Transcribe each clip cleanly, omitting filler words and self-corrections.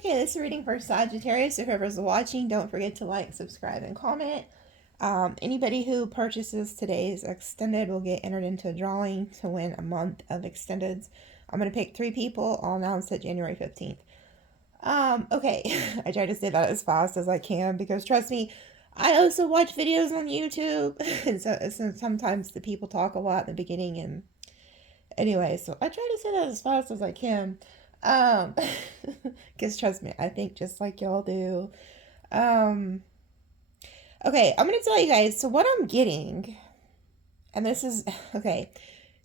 Okay, this is a reading for Sagittarius. So whoever's watching, don't forget to like, subscribe, and comment. Anybody who purchases today's extended will get entered into a drawing to win a month of extendeds. I'm going to pick 3 people. I'll announce it January 15th. Okay, I try to say that as fast as I can because trust me, I also watch videos on YouTube. And so sometimes the people talk a lot in the beginning. And anyway, so I try to say that as fast as I can. Because trust me, I think just like y'all do. Okay, I'm gonna tell you guys. So what I'm getting, and this is okay.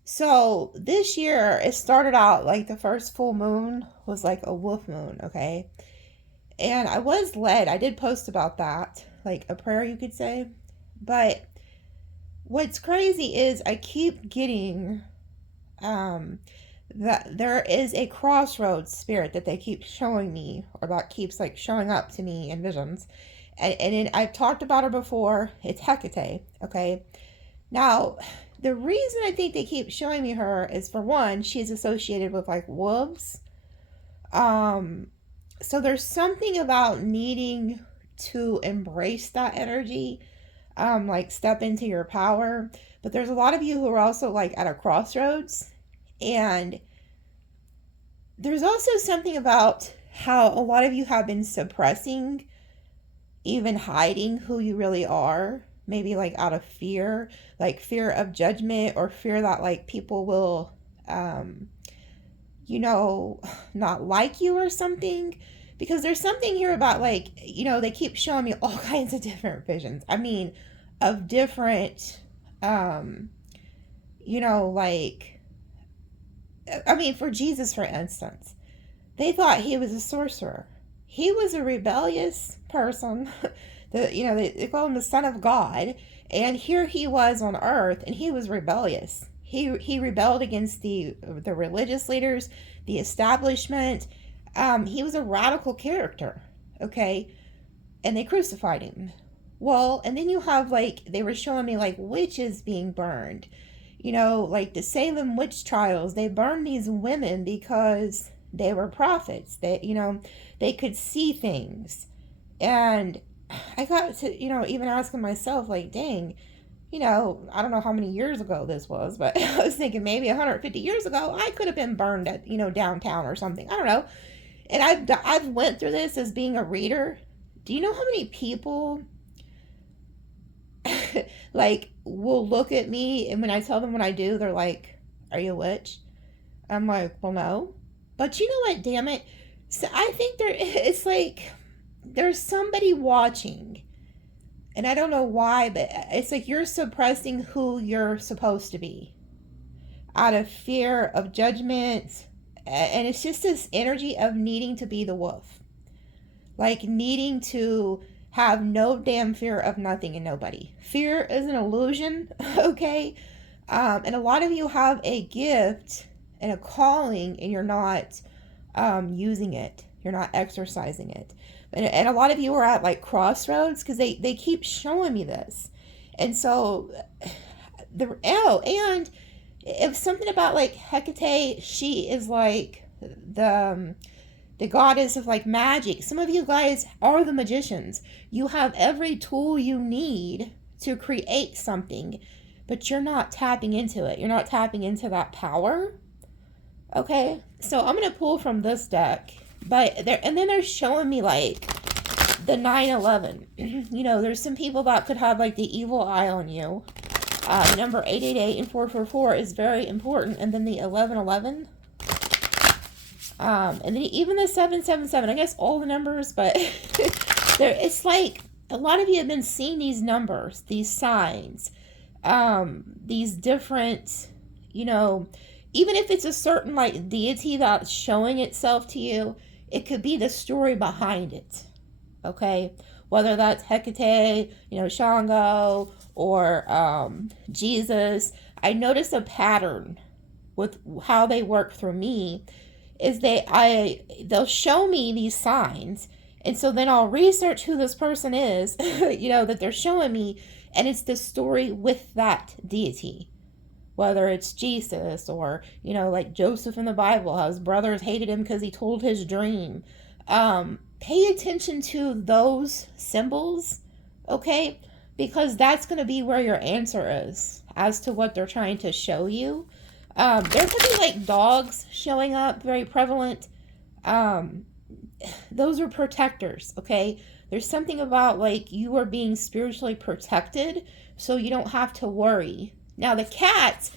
So this year it started out like the first full moon was like a wolf moon, okay? And I was led. I did post about that, like a prayer, you could say. But what's crazy is I keep getting that there is a crossroads spirit that they keep showing me, or that keeps like showing up to me in visions. And I've talked about her before. It's Hecate, okay? Now, the reason I think they keep showing me her is, for one, she's associated with like wolves. So there's something about needing to embrace that energy, like step into your power. But there's a lot of you who are also like at a crossroads. And there's also something about how a lot of you have been suppressing, even hiding who you really are. Maybe like out of fear, like fear of judgment, or fear that like people will, not like you or something. Because there's something here about like, they keep showing me all kinds of different visions. I mean, of different, for Jesus, for instance, they thought he was a sorcerer. He was a rebellious person. They call him the Son of God. And here he was on earth, and he was rebellious. He rebelled against the religious leaders, the establishment. He was a radical character, okay? And they crucified him. Well, and then you have, like, they were showing me, like, witches being burned. Like the Salem witch trials, they burned these women because they were prophets. They could see things. And I got to, even asking myself, like, dang, I don't know how many years ago this was, but I was thinking maybe 150 years ago, I could have been burned at, downtown or something. I don't know. And I've went through this as being a reader. Do you know how many people like will look at me, and when I tell them what I do, they're like, "Are you a witch?" I'm like, "Well, no." But you know what? Damn it! So I think it's like there's somebody watching, and I don't know why, but it's like you're suppressing who you're supposed to be out of fear of judgment, and it's just this energy of needing to be the wolf, like needing to have no damn fear of nothing and nobody. Fear is an illusion, okay? And a lot of you have a gift and a calling, and you're not using it. You're not exercising it. And a lot of you are at like crossroads because they keep showing me this. And so, and if something about like Hecate, she is like the goddess of like magic. Some of you guys are the magicians. You have every tool you need to create something, but you're not tapping into it. You're not tapping into that power. Okay, so I'm gonna pull from this deck, and then they're showing me like the 9/11. There's some people that could have like the evil eye on you. Number 888 and 444 is very important, and then the 1111. And then even the 777, I guess all the numbers, but it's like a lot of you have been seeing these numbers, these signs, these different, even if it's a certain like deity that's showing itself to you, it could be the story behind it, okay? Whether that's Hecate, Shango, or Jesus. I notice a pattern with how they work through me. Is they'll show me these signs, and so then I'll research who this person is, that they're showing me, and it's the story with that deity. Whether it's Jesus or, like Joseph in the Bible, how his brothers hated him because he told his dream. Pay attention to those symbols, okay? Because that's going to be where your answer is as to what they're trying to show you. There could be like dogs showing up, very prevalent. Those are protectors, okay? There's something about like you are being spiritually protected, so you don't have to worry. Now, the cats,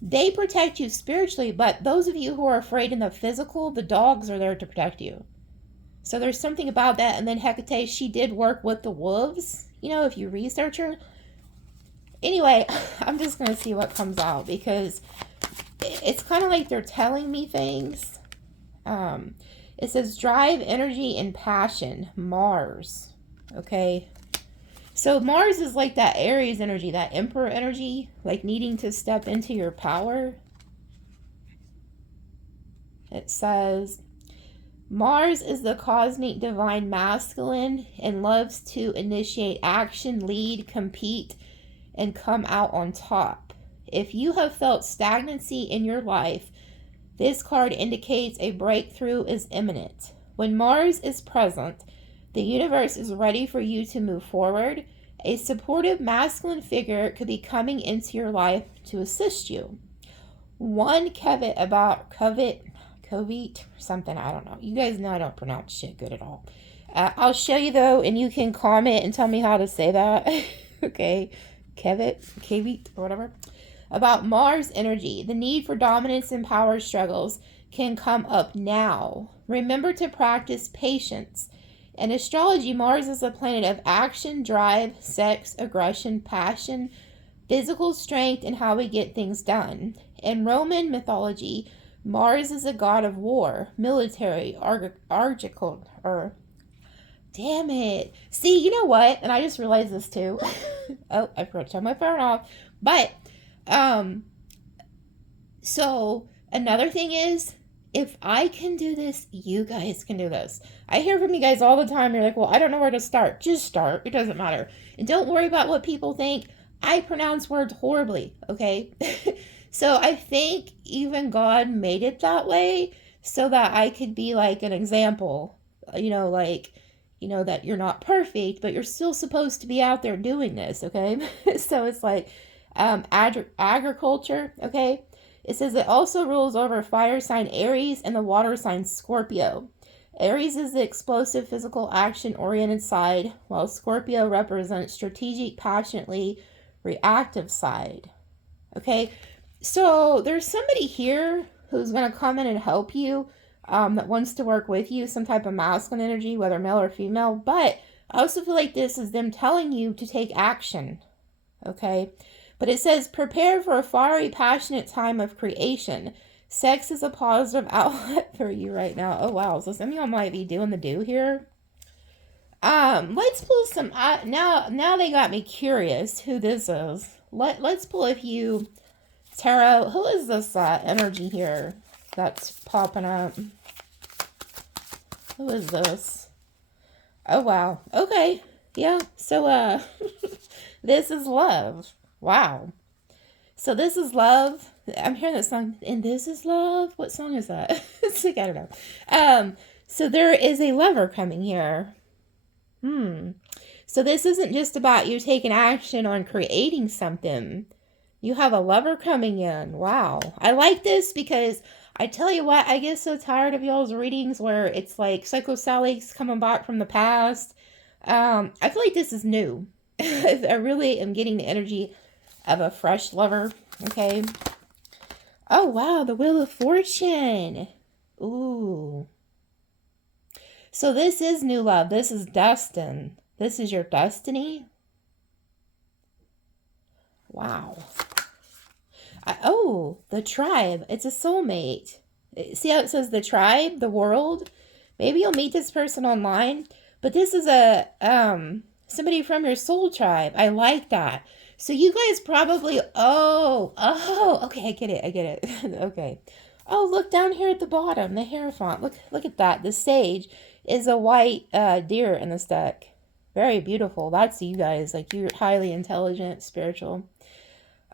they protect you spiritually, but those of you who are afraid in the physical, the dogs are there to protect you. So there's something about that. And then Hecate, she did work with the wolves, you know, if you research her. Anyway, I'm just going to see what comes out because it's kind of like they're telling me things. It says drive, energy, and passion. Mars. Okay. So Mars is like that Aries energy, that Emperor energy, like needing to step into your power. It says Mars is the cosmic divine masculine and loves to initiate action, lead, compete, and come out on top. If you have felt stagnancy in your life, this card indicates a breakthrough is imminent. When Mars is present, the universe is ready for you to move forward. A supportive masculine figure could be coming into your life to assist you. One caveat about coveit, something, I don't know. You guys know I don't pronounce shit good at all. I'll show you though, and you can comment and tell me how to say that. Okay, caveat, or whatever. About Mars energy, the need for dominance and power struggles can come up now. Remember to practice patience. In astrology, Mars is a planet of action, drive, sex, aggression, passion, physical strength, and how we get things done. In Roman mythology, Mars is a god of war, military, argical, damn it. See, you know what? And I just realized this too. Oh, I forgot to turn my phone off. But, so another thing is, if I can do this, you guys can do this. I hear from you guys all the time. You're like, well, I don't know where to start. Just start. It doesn't matter. And don't worry about what people think. I pronounce words horribly, okay? So I think even God made it that way so that I could be like an example, you know, like, you know, that you're not perfect, but you're still supposed to be out there doing this, okay? So it's like agriculture, okay? It says it also rules over fire sign Aries and the water sign Scorpio. Aries is the explosive, physical, action-oriented side, while Scorpio represents strategic, passionately reactive side. Okay, so there's somebody here who's going to come in and help you, that wants to work with you, some type of masculine energy, whether male or female. But I also feel like this is them telling you to take action. Okay. But it says, prepare for a fiery, passionate time of creation. Sex is a positive outlet for you right now. Oh, wow. So some of y'all might be doing the do here. Let's pull some, now they got me curious who this is. Let's pull a few tarot. Who is this energy here that's popping up? Who is this? Oh, wow. Okay. Yeah. So, this is love. Wow. So this is love. I'm hearing that song, and this is love. What song is that? It's like, I don't know. So there is a lover coming here. So this isn't just about you taking action on creating something. You have a lover coming in. Wow. I like this because I tell you what, I get so tired of y'all's readings where it's like Psycho Sally's coming back from the past. I feel like this is new. I really am getting the energy of a fresh lover. Okay. Oh, wow. The Wheel of Fortune. Ooh. So this is new love. This is destined. This is your destiny. Wow. Oh, the tribe. It's a soulmate. See how it says the tribe, the world? Maybe you'll meet this person online. But this is a somebody from your soul tribe. I like that. So you guys probably, okay, I get it. Okay. Oh, look down here at the bottom, the Hierophant. Look at that. The sage is a white deer in this deck. Very beautiful. That's you guys. Like, you're highly intelligent, spiritual.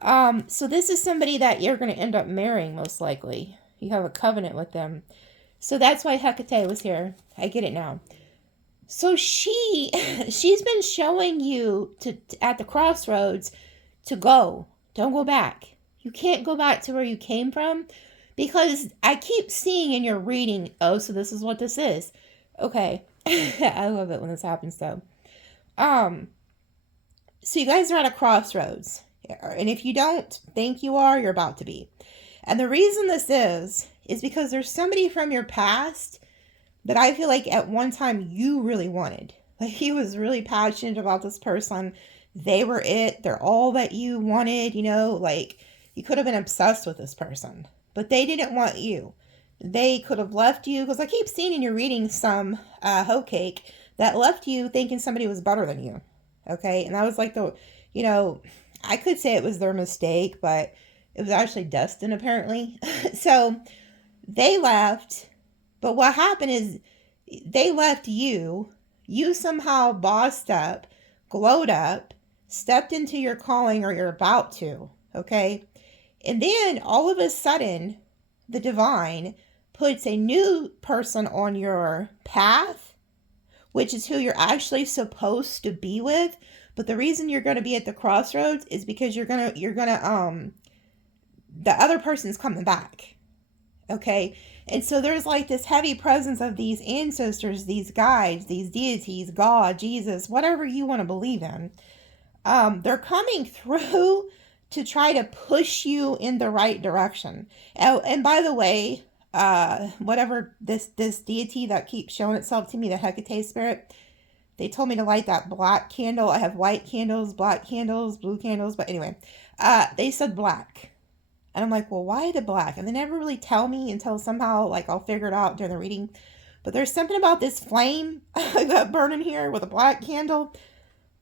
So this is somebody that you're going to end up marrying, most likely. You have a covenant with them. So that's why Hecate was here. I get it now. So she's been showing you to at the crossroads to go. Don't go back. You can't go back to where you came from because I keep seeing in your reading, oh, so this is what this is. Okay. I love it when this happens though. So you guys are at a crossroads. And if you don't think you are, you're about to be. And the reason this is because there's somebody from your past that I feel like at one time you really wanted. Like he was really passionate about this person. They were it. They're all that you wanted, you know, like you could have been obsessed with this person, but they didn't want you. They could have left you, because I keep seeing in your reading some hoe cake that left you thinking somebody was better than you. Okay. And that was like you know, I could say it was their mistake, but it was actually destined apparently. So they left, but what happened is they left you. You somehow bossed up, glowed up, stepped into your calling, or you're about to. Okay. And then all of a sudden, the divine puts a new person on your path, which is who you're actually supposed to be with. But the reason you're going to be at the crossroads is because you're gonna the other person's coming back. Okay. And so there's like this heavy presence of these ancestors, these guides, these deities, God, Jesus, whatever you want to believe in. They're coming through to try to push you in the right direction. And by the way, whatever this deity that keeps showing itself to me, the Hecate spirit, they told me to light that black candle. I have white candles, black candles, blue candles, but anyway, they said black. And I'm like, well, why the black? And they never really tell me until somehow, like, I'll figure it out during the reading. But there's something about this flame I got burning here with a black candle.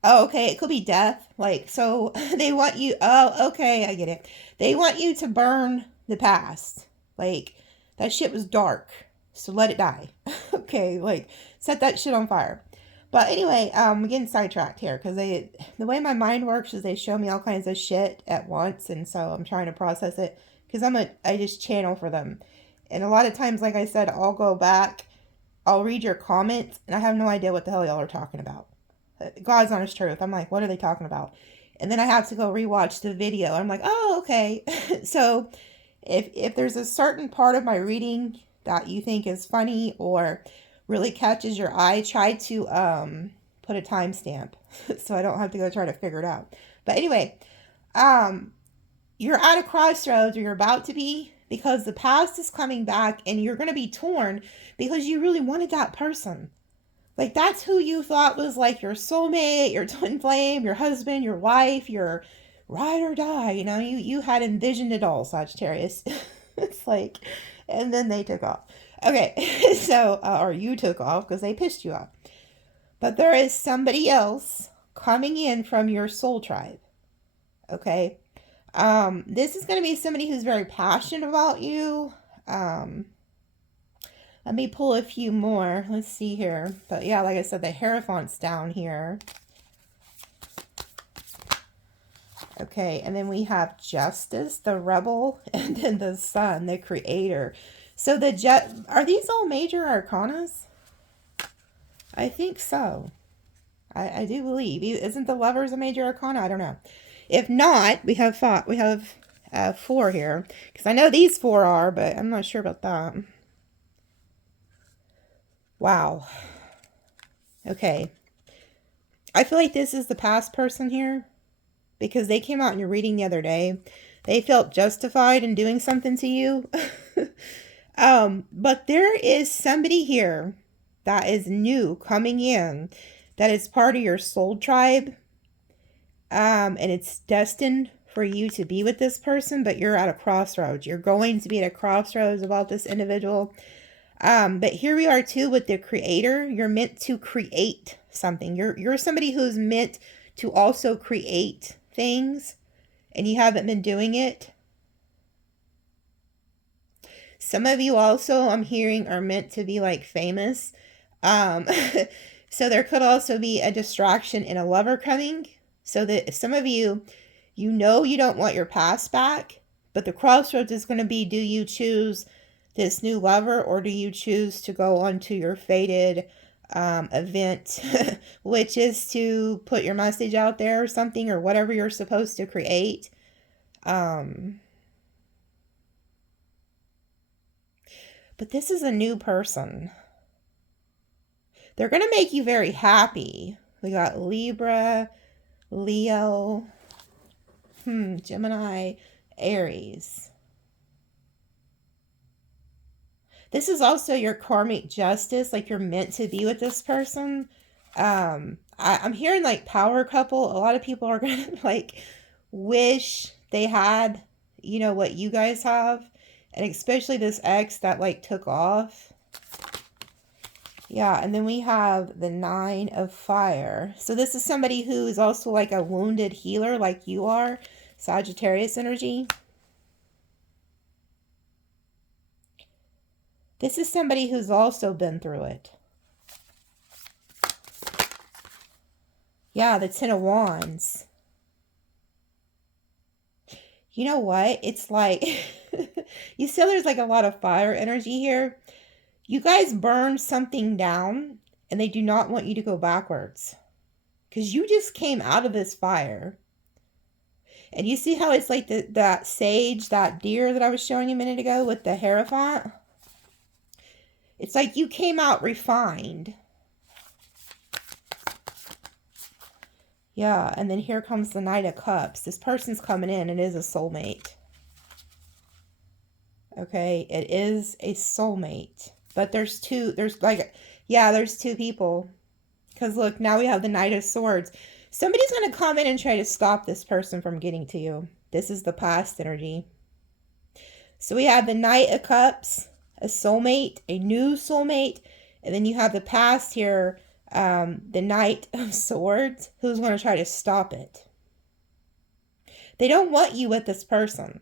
Oh, okay, it could be death. Like, so they want you, oh, okay, I get it. They want you to burn the past. Like, that shit was dark, so let it die. Okay, like, set that shit on fire. But anyway, I'm getting sidetracked here because the way my mind works is they show me all kinds of shit at once, and so I'm trying to process it because I just channel for them. And a lot of times, like I said, I'll go back, I'll read your comments, and I have no idea what the hell y'all are talking about. God's honest truth. I'm like, what are they talking about? And then I have to go rewatch the video. I'm like, oh, okay. So if there's a certain part of my reading that you think is funny or really catches your eye, try to put a timestamp so I don't have to go try to figure it out. But anyway, you're at a crossroads, or you're about to be, because the past is coming back and you're going to be torn because you really wanted that person. Like, that's who you thought was like your soulmate, your twin flame, your husband, your wife, your ride or die. You know, you had envisioned it all, Sagittarius. It's like, and then they took off. Okay, so, or you took off because they pissed you off. But there is somebody else coming in from your soul tribe. Okay? This is going to be somebody who's very passionate about you. Let me pull a few more. Let's see here. But yeah, like I said, the Hierophant's down here. Okay, and then we have Justice, the Rebel, and then the Sun, the Creator. So are these all major arcanas? I think so. I do believe. Isn't the Lovers a major arcana? I don't know. If not, we have 4 here. Because I know these 4 are, but I'm not sure about that. Wow. Okay. I feel like this is the past person here, because they came out in your reading the other day. They felt justified in doing something to you. But there is somebody here that is new coming in, that is part of your soul tribe. And it's destined for you to be with this person, but you're at a crossroads. You're going to be at a crossroads about this individual. But here we are too with the Creator. You're meant to create something. You're somebody who's meant to also create things, and you haven't been doing it. Some of you also, I'm hearing, are meant to be like famous. So there could also be a distraction in a lover coming. So that some of you, you know you don't want your past back, but the crossroads is going to be, do you choose this new lover, or do you choose to go on to your fated event, which is to put your message out there or something, or whatever you're supposed to create? But this is a new person. They're going to make you very happy. We got Libra, Leo, Gemini, Aries. This is also your karmic justice, like you're meant to be with this person. I'm hearing like power couple. A lot of people are going to like wish they had, you know, what you guys have. And especially this ex that like took off. Yeah, and then we have the 9 of Fire. So this is somebody who is also like a wounded healer like you are. Sagittarius energy. This is somebody who's also been through it. Yeah, the 10 of Wands. You know what? It's like, you see there's like a lot of fire energy here. You guys burned something down and they do not want you to go backwards. Because you just came out of this fire. And you see how it's like that sage, that deer that I was showing you a minute ago with the Hierophant? It's like you came out refined. Yeah, and then here comes the Knight of Cups. This person's coming in. It is a soulmate. Okay, it is a soulmate. But there's two people. Because look, now we have the Knight of Swords. Somebody's going to come in and try to stop this person from getting to you. This is the past energy. So we have the Knight of Cups, a soulmate, a new soulmate. And then you have the past here, the Knight of Swords, who's going to try to stop it. They don't want you with this person.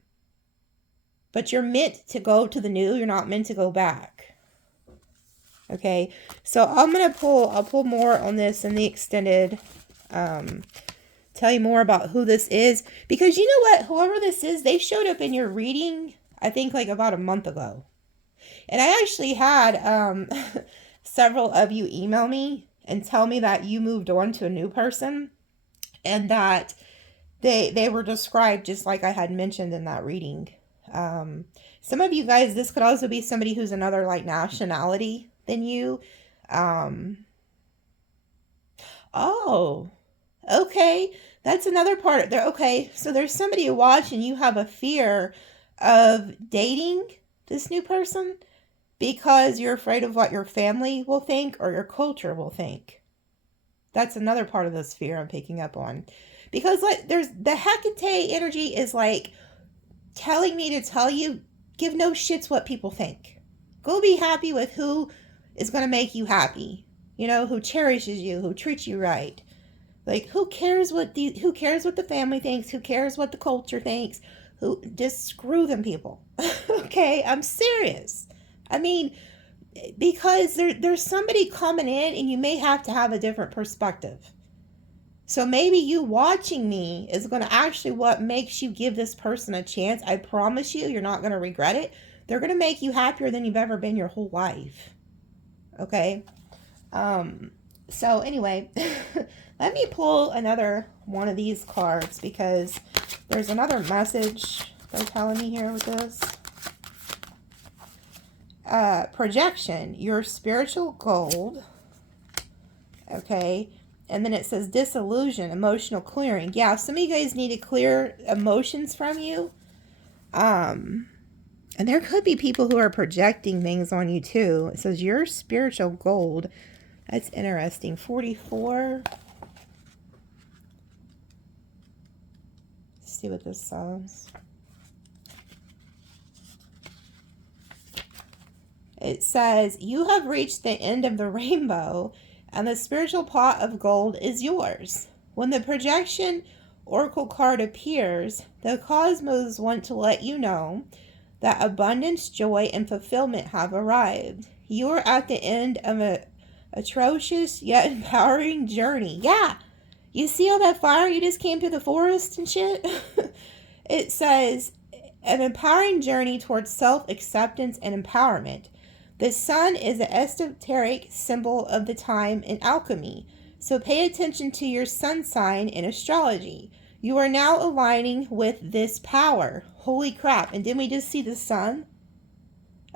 But you're meant to go to the new. You're not meant to go back. Okay, so I'll pull more on this in the extended, tell you more about who this is. Because you know what, whoever this is, they showed up in your reading, I think like about a month ago. And I actually had several of you email me and tell me that you moved on to a new person. And that they were described just like I had mentioned in that reading. Some of you guys, this could also be somebody who's another like nationality than you. Oh, okay. That's another part there. Okay. So there's somebody watching. You have a fear of dating this new person because you're afraid of what your family will think or your culture will think. That's another part of this fear I'm picking up on. Because like there's the Hecate energy is like telling me to tell you, give no shits what people think. Go be happy with who is going to make you happy. You know, who cherishes you, who treats you right. Like, who cares what the family thinks? Who cares what the culture thinks? Just screw them, people. Okay, I'm serious. I mean, because there's somebody coming in and you may have to have a different perspective. So maybe you watching me is going to actually what makes you give this person a chance. I promise you're not going to regret it. They're going to make you happier than you've ever been your whole life. Okay? So anyway, let me pull another one of these cards because there's another message they're telling me here with this. Projection, your spiritual gold. Okay? And then it says disillusion, emotional clearing. Yeah, some of you guys need to clear emotions from you. And there could be people who are projecting things on you too. It says your spiritual gold. That's interesting. 44. Let's see what this says. It says, you have reached the end of the rainbow and the spiritual pot of gold is yours. When the projection oracle card appears, the cosmos want to let you know that abundance, joy, and fulfillment have arrived. You are at the end of an atrocious yet empowering journey. Yeah, you see all that fire? You just came through the forest and shit? It says, an empowering journey towards self-acceptance and empowerment. The sun is an esoteric symbol of the time in alchemy, so pay attention to your sun sign in astrology. You are now aligning with this power. Holy crap. And didn't we just see the sun?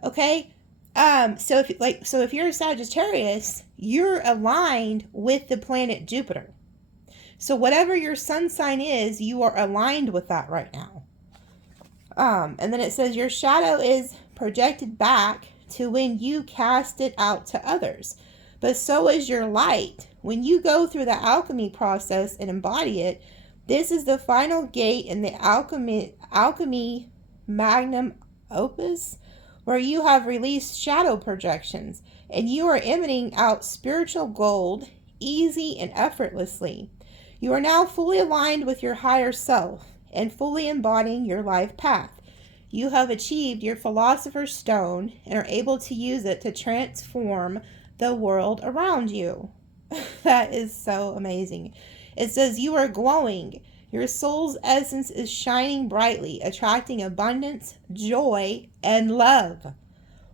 Okay? So if you're a Sagittarius, you're aligned with the planet Jupiter. So whatever your sun sign is, you are aligned with that right now. And then it says your shadow is projected back to when you cast it out to others. But so is your light. When you go through the alchemy process and embody it, this is the final gate in the alchemy magnum opus, where you have released shadow projections, and you are emitting out spiritual gold, easy and effortlessly. You are now fully aligned with your higher self and fully embodying your life path. You have achieved your Philosopher's Stone and are able to use it to transform the world around you. That is so amazing. It says you are glowing. Your soul's essence is shining brightly, attracting abundance, joy, and love.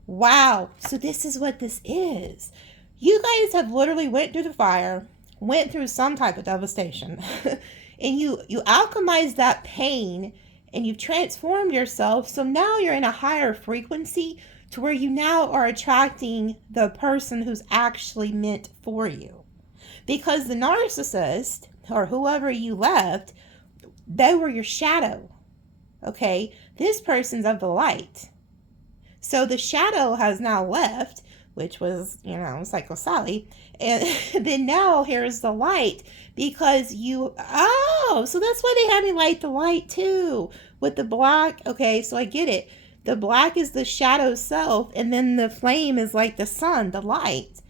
Wow. So this is what this is. You guys have literally went through the fire, went through some type of devastation, and you alchemized that pain, and you've transformed yourself. So now you're in a higher frequency to where you now are attracting the person who's actually meant for you. Because the narcissist or whoever you left, they were your shadow. Okay? This person's of the light. So the shadow has now left, which was, Psycho Sally. And then now here's the light because so that's why they had me light the light too with the black. Okay, so I get it. The black is the shadow self, and then the flame is like the sun, the light.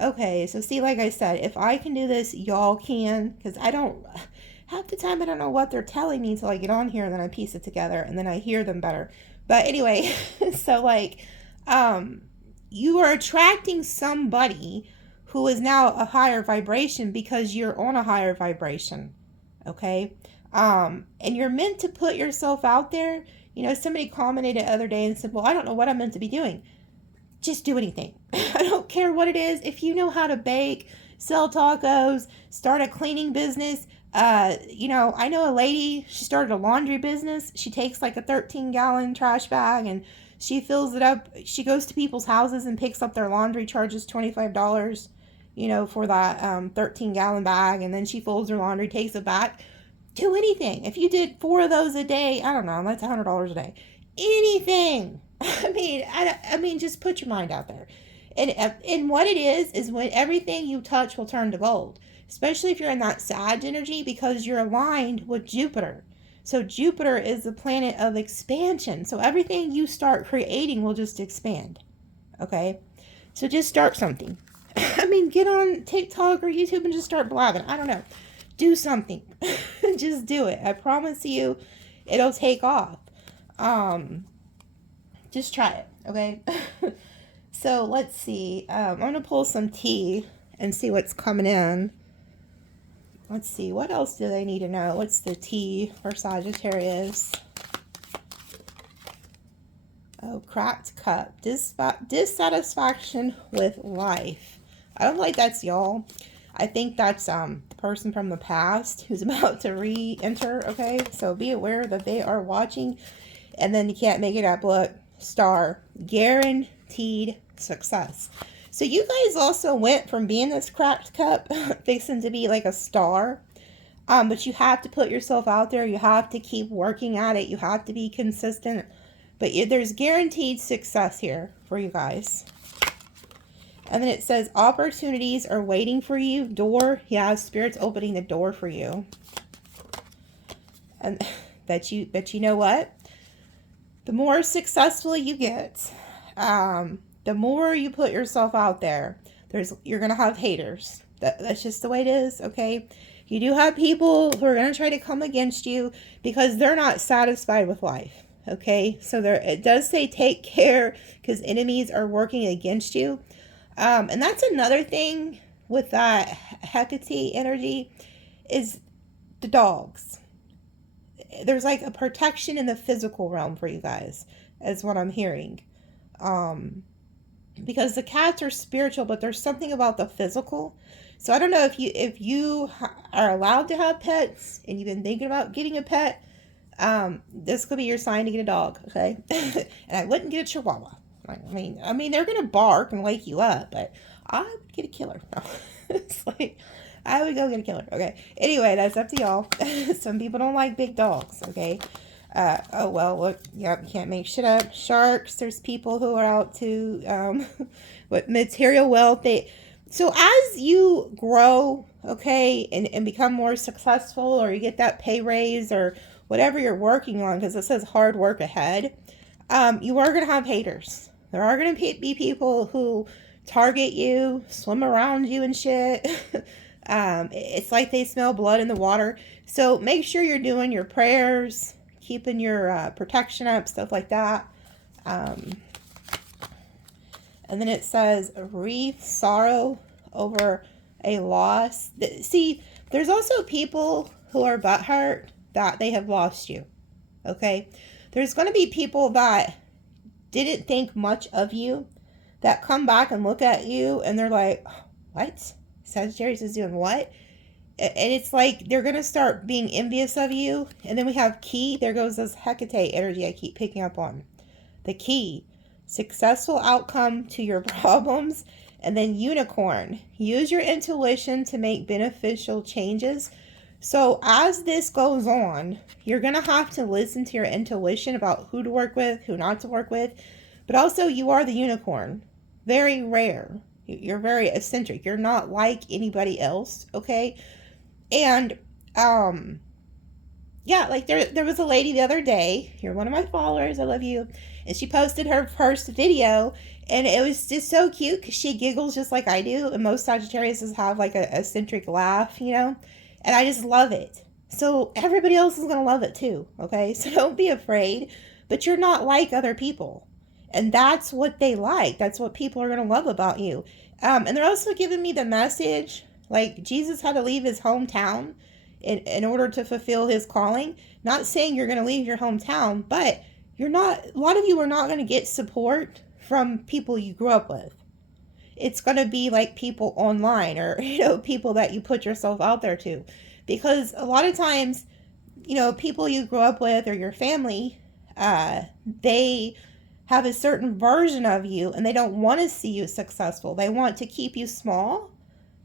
Okay, so see, like I said, if I can do this, y'all can, because half the time I don't know what they're telling me until I get on here, and then I piece it together, and then I hear them better. But anyway, so you are attracting somebody who is now a higher vibration because you're on a higher vibration, okay? And you're meant to put yourself out there. Somebody commented the other day and said, well, I don't know what I'm meant to be doing. Just do anything. I don't care what it is. If you know how to bake, sell tacos, start a cleaning business. I know a lady, she started a laundry business. She takes like a 13-gallon trash bag and she fills it up. She goes to people's houses and picks up their laundry, charges $25, for that 13-gallon bag. And then she folds her laundry, takes it back. Do anything. If you did 4 of those a day, I don't know, that's $100 a day. Anything. I mean, just put your mind out there. And what it is when everything you touch will turn to gold. Especially if you're in that Sag energy, because you're aligned with Jupiter. So Jupiter is the planet of expansion. So everything you start creating will just expand. Okay? So just start something. Get on TikTok or YouTube and just start blogging. I don't know. Do something. Just do it. I promise you it'll take off. Just try it, okay? So let's see. I'm going to pull some tea and see what's coming in. Let's see. What else do they need to know? What's the tea for Sagittarius? Oh, cracked cup. Dissatisfaction with life. I don't think that's y'all. I think that's the person from the past who's about to re-enter, okay? So be aware that they are watching. And then you can't make it up. Look, star. Guaranteed success. So you guys also went from being this cracked cup fixing to be like a star. But you have to put yourself out there. You have to keep working at it. You have to be consistent. But there's guaranteed success here for you guys. And then it says opportunities are waiting for you. Door. Yeah, Spirit's opening the door for you. And bet you know what? The more successful you get, the more you put yourself out there, you're going to have haters. That's just the way it is, okay? You do have people who are going to try to come against you because they're not satisfied with life, okay? So it does say take care because enemies are working against you. And that's another thing with that Hecate energy is the dogs. there's like a protection in the physical realm for you guys, is what I'm hearing. Because the cats are spiritual, but there's something about the physical. So I don't know if you are allowed to have pets and you've been thinking about getting a pet. This could be your sign to get a dog, okay? And I wouldn't get a Chihuahua. I mean, they're gonna bark and wake you up, but I would get a killer. No. It's like I would go get a killer. Okay. Anyway, that's up to y'all. Some people don't like big dogs. Okay. Oh well. Look. Yep. You can't make shit up. Sharks. There's people who are out to what material wealth. So as you grow, okay, and become more successful, or you get that pay raise, or whatever you're working on, because it says hard work ahead, you are going to have haters. There are going to be people who target you, swim around you and shit. It's like they smell blood in the water. So make sure you're doing your prayers, keeping your protection up, stuff like that. And then it says, grief, sorrow over a loss. See, there's also people who are butthurt that they have lost you. Okay? There's going to be people that didn't think much of you, that come back and look at you and they're like, what? Sagittarius is doing what? And it's like they're going to start being envious of you. And then we have key. There goes this Hecate energy I keep picking up on. The key. Successful outcome to your problems. And then unicorn. Use your intuition to make beneficial changes. So as this goes on, you're going to have to listen to your intuition about who to work with, who not to work with. But also, you are the unicorn. Very rare. You're very eccentric. You're not like anybody else, okay? And, yeah, like there was a lady the other day. You're one of my followers. I love you. And she posted her first video. And it was just so cute because she giggles just like I do. And most Sagittariuses have like a eccentric laugh, you know? And I just love it. So everybody else is going to love it too, okay? So don't be afraid. But you're not like other people. And that's what they like. That's what people are going to love about you. And they're also giving me the message, like Jesus had to leave his hometown in order to fulfill his calling. Not saying you're going to leave your hometown, but a lot of you are not going to get support from people you grew up with. It's going to be like people online, or, people that you put yourself out there to. Because a lot of times, people you grew up with or your family, they have a certain version of you and they don't want to see you successful. They want to keep you small.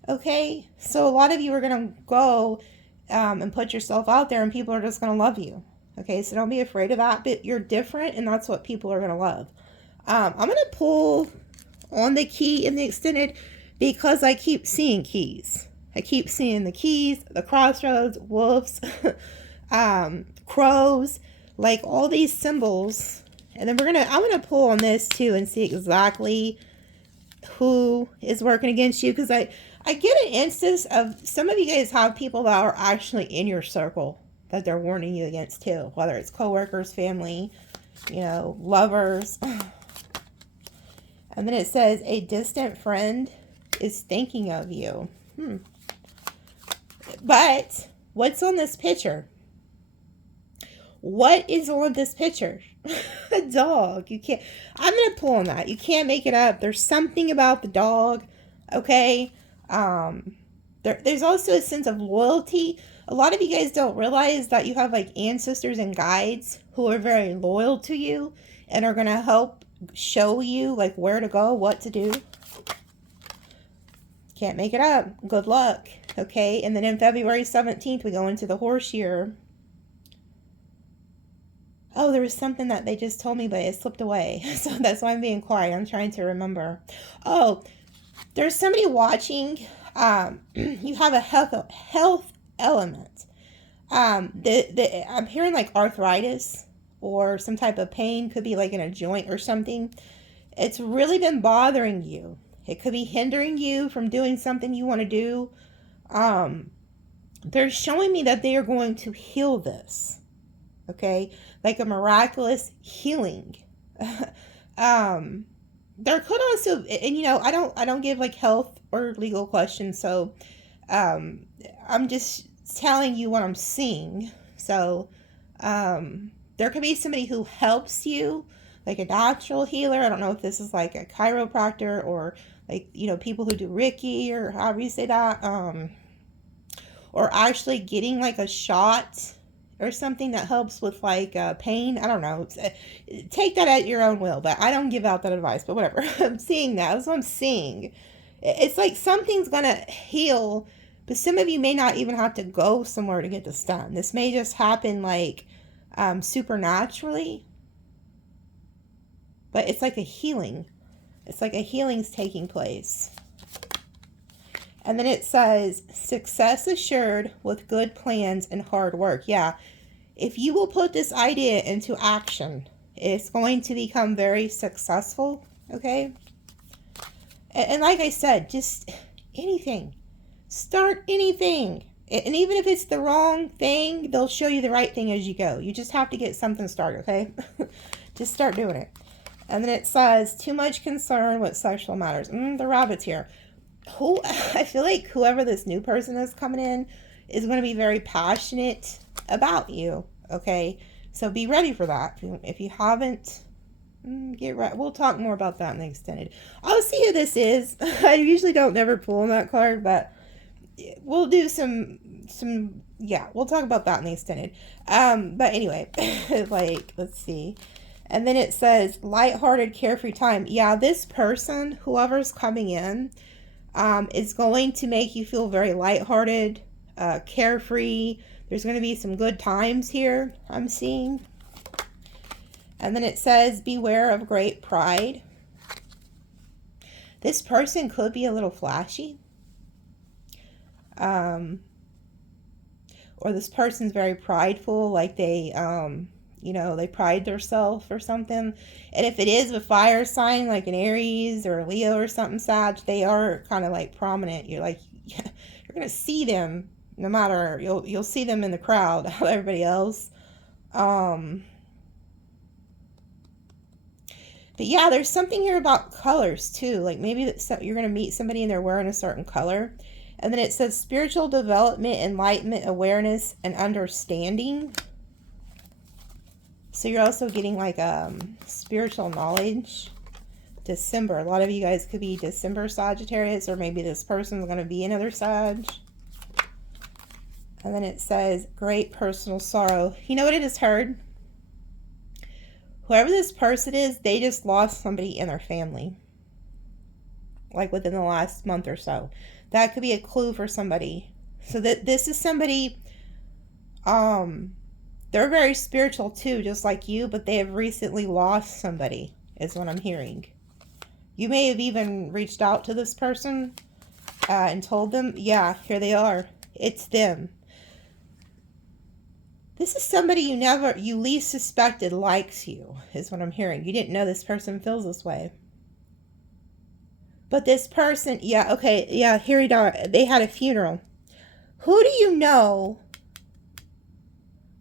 Okay? So a lot of you are going to go and put yourself out there and people are just going to love you. Okay? So don't be afraid of that. But you're different and that's what people are going to love. I'm going to pull on the key in the extended because I keep seeing keys. I keep seeing the keys, the crossroads, wolves, crows, like all these symbols. And then I'm going to pull on this too and see exactly who is working against you. Because I get an instance of some of you guys have people that are actually in your circle that they're warning you against too. Whether it's coworkers, family, lovers. And then it says, a distant friend is thinking of you. But what's on this picture? What is on this picture? A dog. I'm going to pull on that. You can't make it up. There's something about the dog. Okay. There's also a sense of loyalty. A lot of you guys don't realize that you have like ancestors and guides who are very loyal to you and are going to help show you like where to go, what to do. Can't make it up. Good luck. Okay. And then in February 17th, we go into the horse year. Oh, there was something that they just told me, but it slipped away. So that's why I'm being quiet. I'm trying to remember. Oh, there's somebody watching. You have a health element. I'm hearing like arthritis or some type of pain. Could be like in a joint or something. It's really been bothering you. It could be hindering you from doing something you want to do. They're showing me that they are going to heal this. Okay, like a miraculous healing. There could also, and I don't give like health or legal questions, so I'm just telling you what I'm seeing. So There could be somebody who helps you, like a natural healer. I don't know if this is like a chiropractor or like, people who do Reiki or however you say that. Or actually getting like a shot or something that helps with like pain. I don't know. Take that at your own will, but I don't give out that advice, but whatever. I'm seeing that. That's what I'm seeing. It's like something's going to heal, but some of you may not even have to go somewhere to get this done. This may just happen like supernaturally, but it's like a healing. It's like a healing's taking place. And then it says, success assured with good plans and hard work. Yeah, if you will put this idea into action, it's going to become very successful, okay? And like I said, just anything. Start anything. And even if it's the wrong thing, they'll show you the right thing as you go. You just have to get something started, okay? Just start doing it. And then it says, too much concern with sexual matters. The rabbit's here. I feel like whoever this new person is coming in is going to be very passionate about you, okay? So be ready for that. If you haven't, get ready. We'll talk more about that in the extended. I'll see who this is. I usually don't never pull on that card, but we'll do we'll talk about that in the extended. But anyway, like, let's see. And then it says, lighthearted, carefree time. Yeah, this person, whoever's coming in, is going to make you feel very lighthearted, carefree. There's going to be some good times here, I'm seeing. And then it says, beware of great pride. This person could be a little flashy. Or this person's very prideful, like they pride themselves or something. And if it is a fire sign, like an Aries or a Leo or something, Sag, they are kind of like prominent. You're like, you're going to see them no matter, you'll see them in the crowd, everybody else. But yeah, there's something here about colors too. Like maybe you're going to meet somebody and they're wearing a certain color. And then it says spiritual development, enlightenment, awareness, and understanding. So you're also getting like spiritual knowledge. December. A lot of you guys could be December Sagittarius, or maybe this person's going to be another Sag. And then it says great personal sorrow. You know what it has heard? Whoever this person is, they just lost somebody in their family. Like within the last month or so. That could be a clue for somebody. So that this is somebody, they're very spiritual too, just like you, but they have recently lost somebody, is what I'm hearing. You may have even reached out to this person and told them, yeah, here they are. It's them. This is somebody you least suspected likes you, is what I'm hearing. You didn't know this person feels this way. But this person, yeah, okay, yeah, here we are. They had a funeral. Who do you know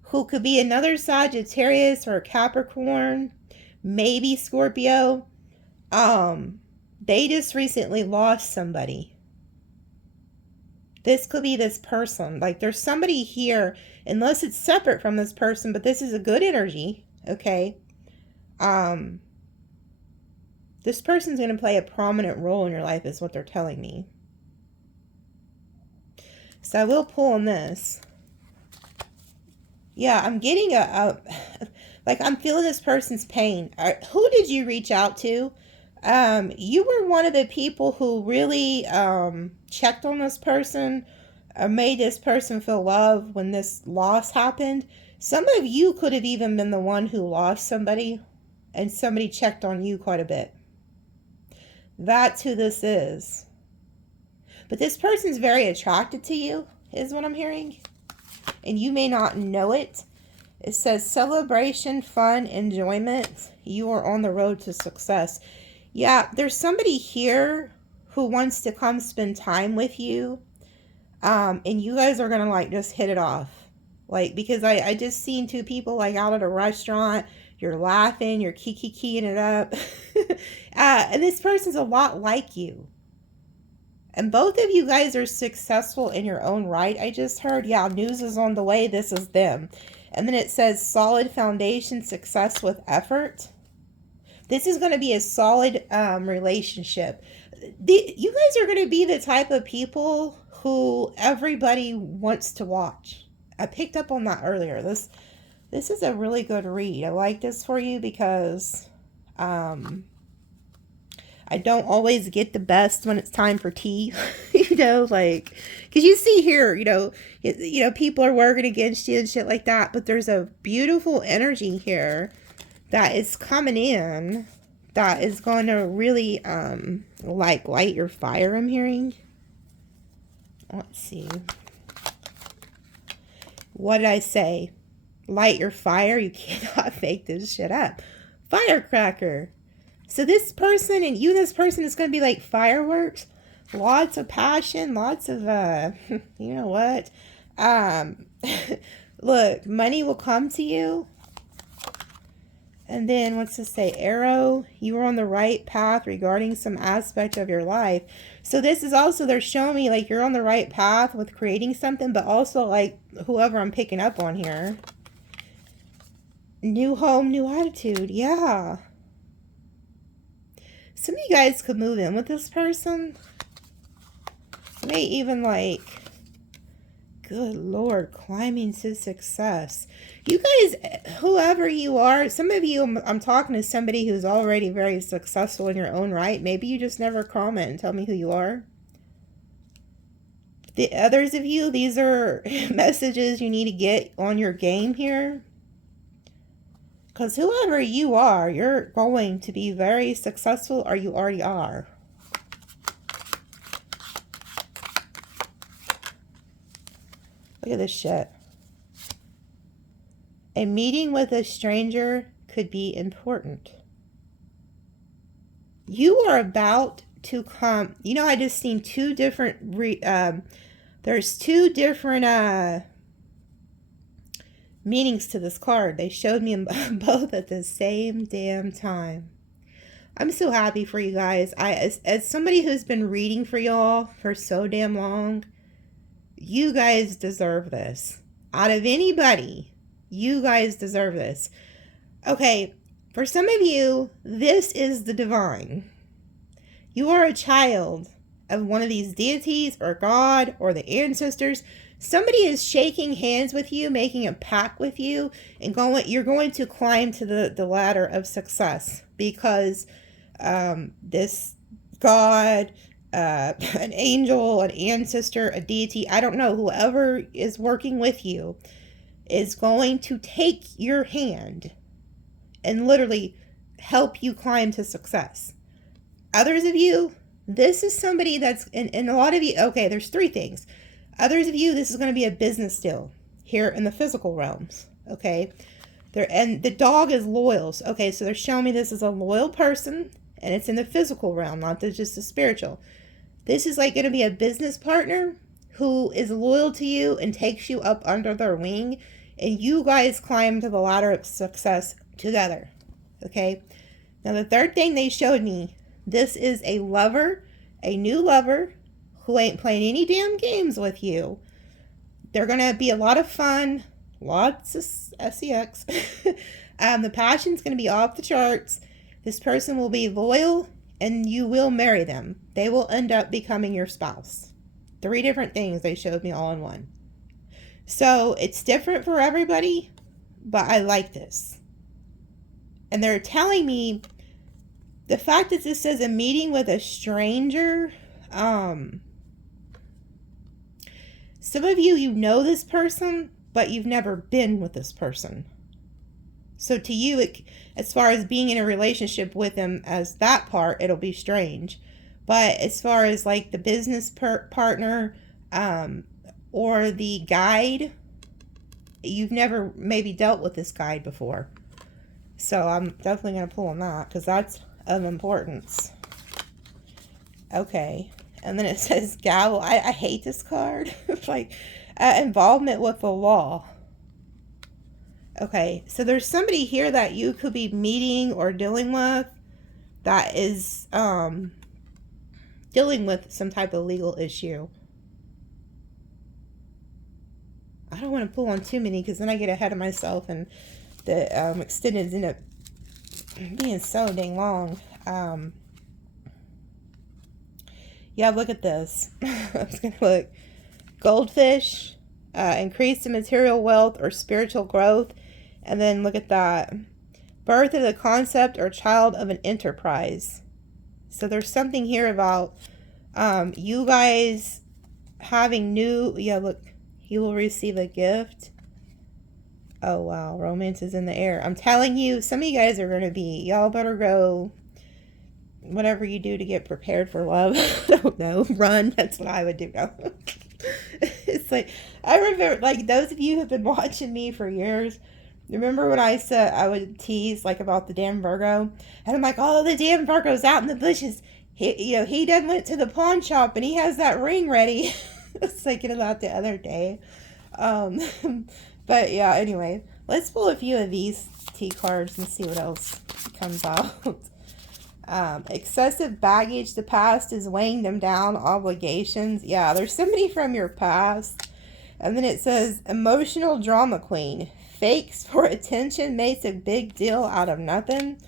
who could be another Sagittarius or Capricorn, maybe Scorpio? They just recently lost somebody. This could be this person. Like there's somebody here, unless it's separate from this person, but this is a good energy, okay? This person's going to play a prominent role in your life is what they're telling me. So I will pull on this. Yeah, I'm getting like I'm feeling this person's pain. Who did you reach out to? You were one of the people who really checked on this person, made this person feel love when this loss happened. Some of you could have even been the one who lost somebody, and somebody checked on you quite a bit. That's who this is. But this person's very attracted to you, is what I'm hearing. And you may not know it. It says celebration, fun, enjoyment. You are on the road to success. Yeah, there's somebody here who wants to come spend time with you. And you guys are going to like just hit it off. Like, because I just seen two people like out at a restaurant. You're laughing, you're kiki-keying it up. And this person's a lot like you. And both of you guys are successful in your own right. I just heard, yeah, news is on the way. This is them. And then it says solid foundation, success with effort. This is going to be a solid relationship. You guys are going to be the type of people who everybody wants to watch. I picked up on that earlier. This is a really good read. I like this for you because I don't always get the best when it's time for tea, like, because you see here, people are working against you and shit like that, but there's a beautiful energy here that is coming in that is going to really, light your fire, I'm hearing. Let's see. What did I say? Light your fire? You cannot make this shit up. Firecracker. So this person and this person is going to be like fireworks. Lots of passion, lots of, you know what? Look, money will come to you. And then, what's this say? Arrow, you are on the right path regarding some aspect of your life. So this is also, they're showing me like you're on the right path with creating something, but also like whoever I'm picking up on here. New home, new attitude. Yeah. Some of you guys could move in with this person. May even like, good Lord, climbing to success. You guys, whoever you are, some of you, I'm talking to somebody who's already very successful in your own right. Maybe you just never comment and tell me who you are. The others of you, these are messages you need to get on your game here. Because whoever you are, you're going to be very successful, or you already are. Look at this shit. A meeting with a stranger could be important. You are about to come. I just seen two different, there's two different meanings to this card. They showed me them both at the same damn time. I'm so happy for you guys. As somebody who's been reading for y'all for so damn long, you guys deserve this. Out of anybody, you guys deserve this. Okay, for some of you, this is the divine. You are a child of one of these deities or God or the ancestors. Somebody is shaking hands with you, making a pact with you, and you're going to climb to the ladder of success because this God, an angel, an ancestor, a deity, I don't know, whoever is working with you is going to take your hand and literally help you climb to success. Others of you, this is somebody that's, and a lot of you, okay, there's three things. Others of you, this is going to be a business deal here in the physical realms, okay? And the dog is loyal. Okay, so they're showing me this is a loyal person, and it's in the physical realm, not just the spiritual. This is like going to be a business partner who is loyal to you and takes you up under their wing, and you guys climb to the ladder of success together, okay? Now, the third thing they showed me, this is a lover, a new lover, who ain't playing any damn games with you. They're going to be a lot of fun, lots of sex. The passion's going to be off the charts. This person will be loyal, and you will marry them. They will end up becoming your spouse. 3 different things they showed me all in one. So it's different for everybody, but I like this. And they're telling me the fact that this says a meeting with a stranger, some of you know this person, but you've never been with this person. So to you, as far as being in a relationship with them as that part, it'll be strange. But as far as like the business partner or the guide, you've never maybe dealt with this guide before. So I'm definitely going to pull on that because that's of importance. Okay. And then it says gavel. I hate this card. It's like involvement with the law. Okay. So there's somebody here that you could be meeting or dealing with that is dealing with some type of legal issue. I don't want to pull on too many because then I get ahead of myself and the extendeds end up being so dang long. Yeah, look at this. I was going to look. Goldfish, increase in material wealth or spiritual growth. And then look at that. Birth of the concept or child of an enterprise. So there's something here about you guys having new, yeah, look, he will receive a gift. Oh, wow, romance is in the air. I'm telling you, some of you guys are going to be, y'all better go, whatever you do to get prepared for love. I don't know, run, that's what I would do. No. It's like, I remember, like, those of you who have been watching me for years, remember when I said I would tease, like, about the damn Virgo? And I'm like, oh, the damn Virgo's out in the bushes. He done went to the pawn shop and he has that ring ready. I was thinking about the other day. But yeah, anyway, let's pull a few of these T cards and see what else comes out. Excessive baggage. The past is weighing them down. Obligations. Yeah, there's somebody from your past. And then it says emotional drama queen. Fakes for attention, makes a big deal out of nothing.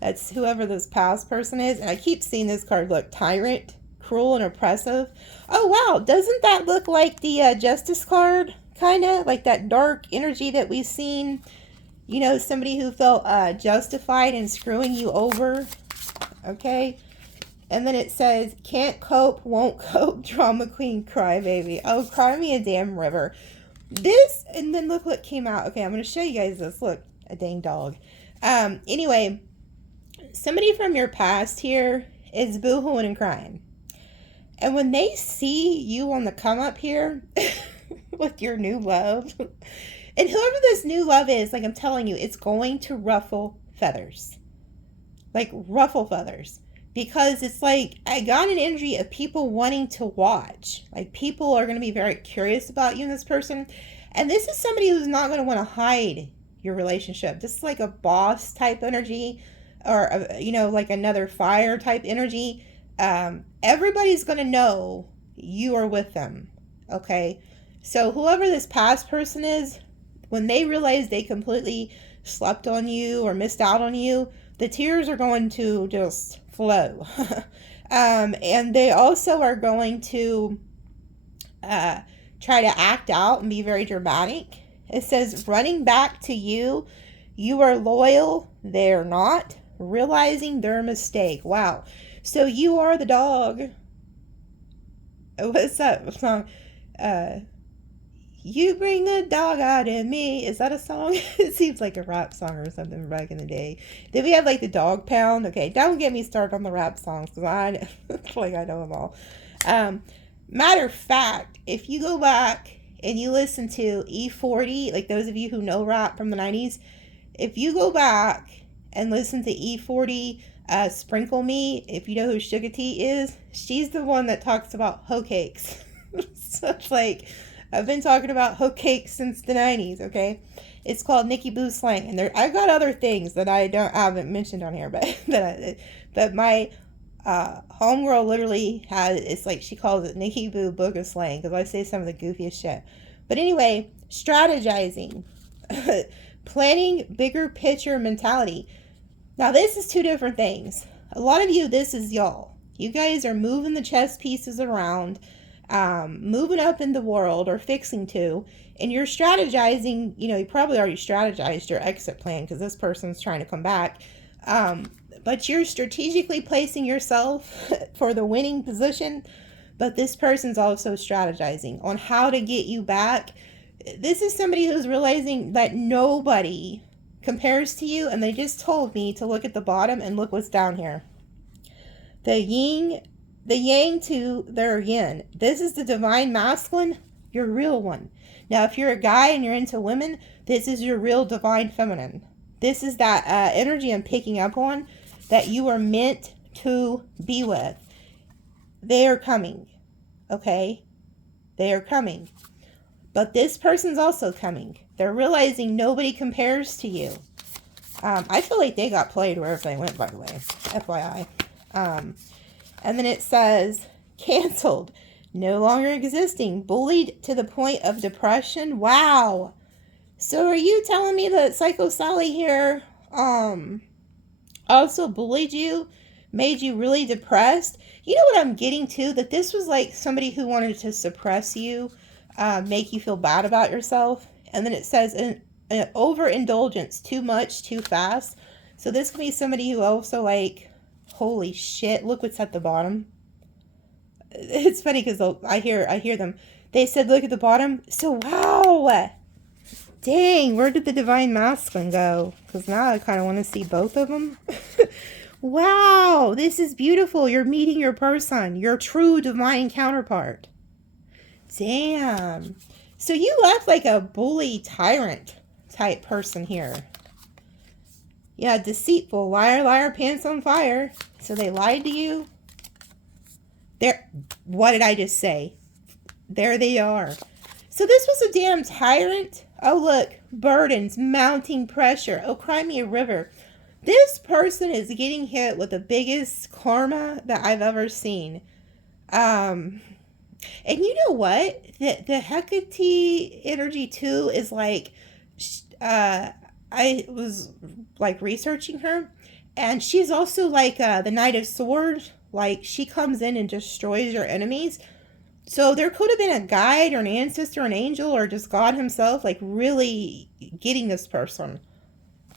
That's whoever this past person is. And I keep seeing this card, look, tyrant, cruel and oppressive. Oh, wow. Doesn't that look like the justice card? Kind of like that dark energy that we've seen. You know, somebody who felt justified in screwing you over. Okay. And then it says, can't cope, won't cope, drama queen, crybaby. Oh, cry me a damn river. This, and then look what came out. Okay, I'm going to show you guys this. Look, a dang dog. Anyway, somebody from your past here is boohooing and crying. And when they see you on the come up here with your new love, and whoever this new love is, like I'm telling you, it's going to ruffle feathers. Like ruffle feathers. Because it's like, I got an energy of people wanting to watch. Like, people are going to be very curious about you and this person. And this is somebody who's not going to want to hide your relationship. This is like a boss type energy. Or, like another fire type energy. Everybody's going to know you are with them. Okay? So, whoever this past person is, when they realize they completely slept on you or missed out on you, the tears are going to just flow. And they also are going to try to act out and be very dramatic. It says, running back to you, you are loyal, they're not, realizing their mistake. Wow. So you are the dog. What's that song? You bring the dog out in me. Is that a song? It seems like a rap song or something back in the day. Did we have like the dog pound? Okay, don't get me started on the rap songs because I like I know them all. Matter of fact, if you go back and you listen to E40, like those of you who know rap from the 90s, if you go back and listen to E40, Sprinkle Me, if you know who Sugar T is, she's the one that talks about hoe cakes. So it's like, I've been talking about hoe cakes since the 90s, okay? It's called NikiBoo's slang. And I've got other things that I haven't mentioned on here, but my homegirl literally has, it's like she calls it NikiBoo Book of Slang because I say some of the goofiest shit. But anyway, strategizing, planning bigger picture mentality. Now this is two different things. A lot of you, this is y'all. You guys are moving the chess pieces around, moving up in the world or fixing to, and you're strategizing. You probably already strategized your exit plan because this person's trying to come back. But you're strategically placing yourself for the winning position, but this person's also strategizing on how to get you back. This is somebody who's realizing that nobody compares to you, and they just told me to look at the bottom and look what's down here. The yang to their yin. This is the divine masculine, your real one. Now, if you're a guy and you're into women, this is your real divine feminine. This is that energy I'm picking up on that you are meant to be with. They are coming. Okay? They are coming. But this person's also coming. They're realizing nobody compares to you. I feel like they got played wherever they went, by the way. FYI. And then it says, canceled. No longer existing. Bullied to the point of depression. Wow. So are you telling me that Psycho Sally here also bullied you? Made you really depressed? You know what I'm getting to? That this was like somebody who wanted to suppress you, make you feel bad about yourself. And then it says an overindulgence, too much, too fast. So this could be somebody who also like, holy shit, look what's at the bottom. It's funny because I hear them. They said, look at the bottom. So wow, dang, where did the divine masculine go? Because now I kind of want to see both of them. Wow, this is beautiful. You're meeting your person, your true divine counterpart. Damn. So you left like a bully tyrant type person here. Yeah, deceitful, liar, liar, pants on fire. So they lied to you. There, what did I just say? There they are. So this was a damn tyrant. Oh, look, burdens, mounting pressure. Oh, cry me a river. This person is getting hit with the biggest karma that I've ever seen. And you know what? The Hecate energy too is like, I was like researching her, and she's also like the Knight of Swords. Like she comes in and destroys your enemies. So there could have been a guide or an ancestor, an angel, or just God himself, like really getting this person.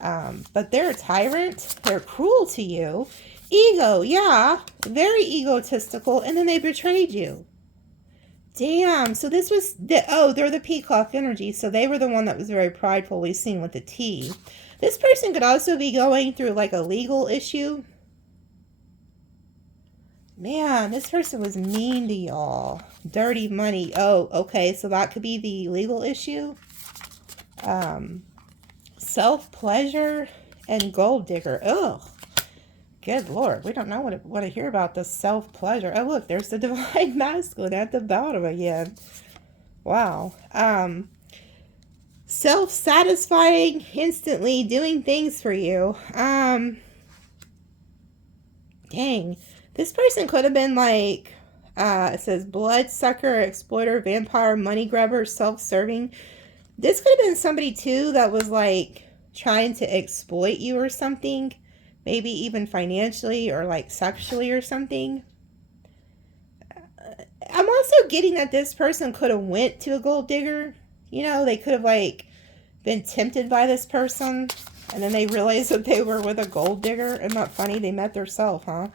But they're a tyrant. They're cruel to you. Ego, yeah, very egotistical, and then they betrayed you. Damn. So this was they're the peacock energy. So they were the one that was very prideful. We've seen with the T. This person could also be going through like a legal issue. Man, this person was mean to y'all. Dirty money. Oh, okay. So that could be the legal issue. Self-pleasure and gold digger. Ugh. Good Lord. We don't know what to hear about this self-pleasure. Oh, look. There's the divine masculine at the bottom again. Wow. Self-satisfying, instantly doing things for you. Dang. This person could have been like, it says bloodsucker, exploiter, vampire, money grabber, self-serving. This could have been somebody too that was like trying to exploit you or something. Maybe even financially or like sexually or something. I'm also getting that this person could have went to a gold digger. You know, they could have like been tempted by this person. And then they realized that they were with a gold digger. Isn't that funny? They met theirself, huh?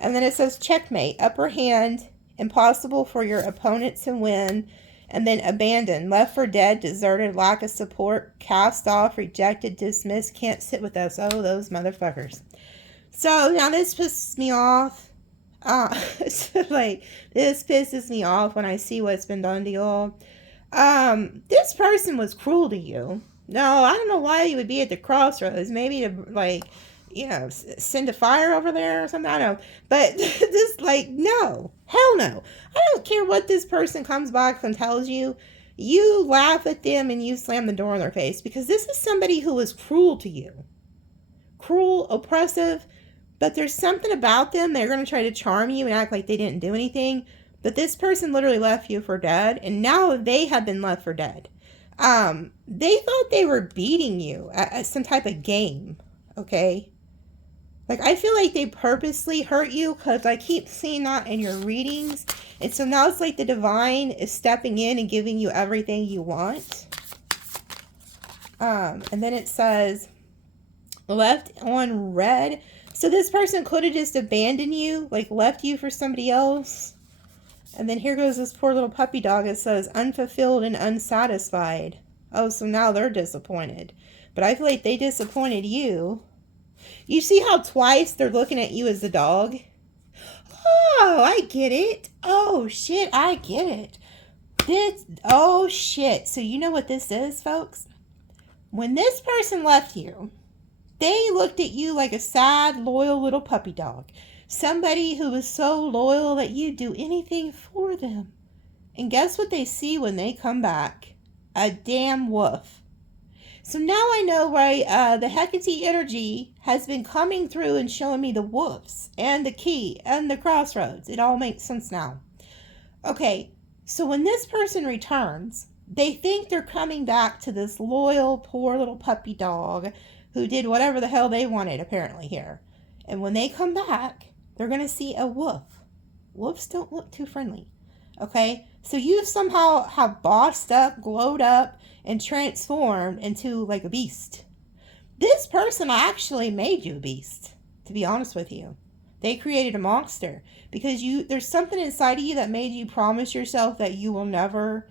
And then it says checkmate, upper hand, impossible for your opponent to win. And then abandoned, left for dead, deserted, lack of support, cast off, rejected, dismissed, can't sit with us. Oh, those motherfuckers. So now this pisses me off. So like, this pisses me off when I see what's been done to y'all. This person was cruel to you. No, I don't know why you would be at the crossroads. Maybe to like, you know, send a fire over there or something. I don't know. But just like, no. Hell no. I don't care what this person comes back and tells you. You laugh at them and you slam the door in their face. Because this is somebody who is cruel to you. Cruel, oppressive. But there's something about them. They're going to try to charm you and act like they didn't do anything. But this person literally left you for dead. And now they have been left for dead. They thought they were beating you at some type of game. Okay? Like, I feel like they purposely hurt you because I keep seeing that in your readings. And so now it's like the divine is stepping in and giving you everything you want. And then it says, left on red. So this person could have just abandoned you, like left you for somebody else. And then here goes this poor little puppy dog. It says, unfulfilled and unsatisfied. Oh, so now they're disappointed. But I feel like they disappointed you. You see how twice they're looking at you as the dog? Oh, I get it. Oh, shit, I get it. Oh, shit. So you know what this is, folks? When this person left you, they looked at you like a sad, loyal little puppy dog. Somebody who was so loyal that you'd do anything for them. And guess what they see when they come back? A damn wolf. So now I know why the Hecate energy has been coming through and showing me the wolves and the key and the crossroads. It all makes sense now. Okay, so when this person returns, they think they're coming back to this loyal, poor little puppy dog who did whatever the hell they wanted, apparently, here. And when they come back, they're going to see a wolf. Wolves don't look too friendly. Okay? So you somehow have bossed up, glowed up, and transformed into like a beast. This person actually made you a beast, to be honest with you. They created a monster because there's something inside of you that made you promise yourself that you will never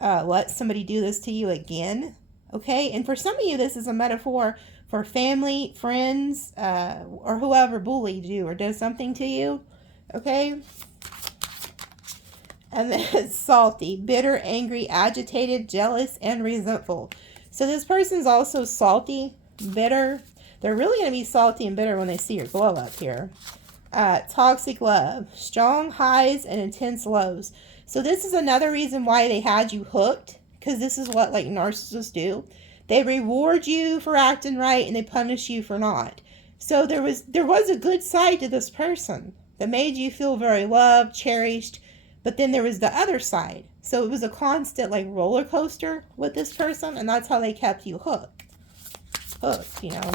let somebody do this to you again. Okay? And for some of you, this is a metaphor for family, friends, or whoever bullied you or did something to you. Okay? And then it's salty, bitter, angry, agitated, jealous, and resentful. So this person's also salty, bitter. They're really going to be salty and bitter when they see your glow up here. Toxic love, strong highs and intense lows. So this is another reason why they had you hooked, because this is what like narcissists do. They reward you for acting right and they punish you for not. So there was a good side to this person that made you feel very loved, cherished, but then there was the other side. So it was a constant like roller coaster with this person, and that's how they kept you hooked, you know.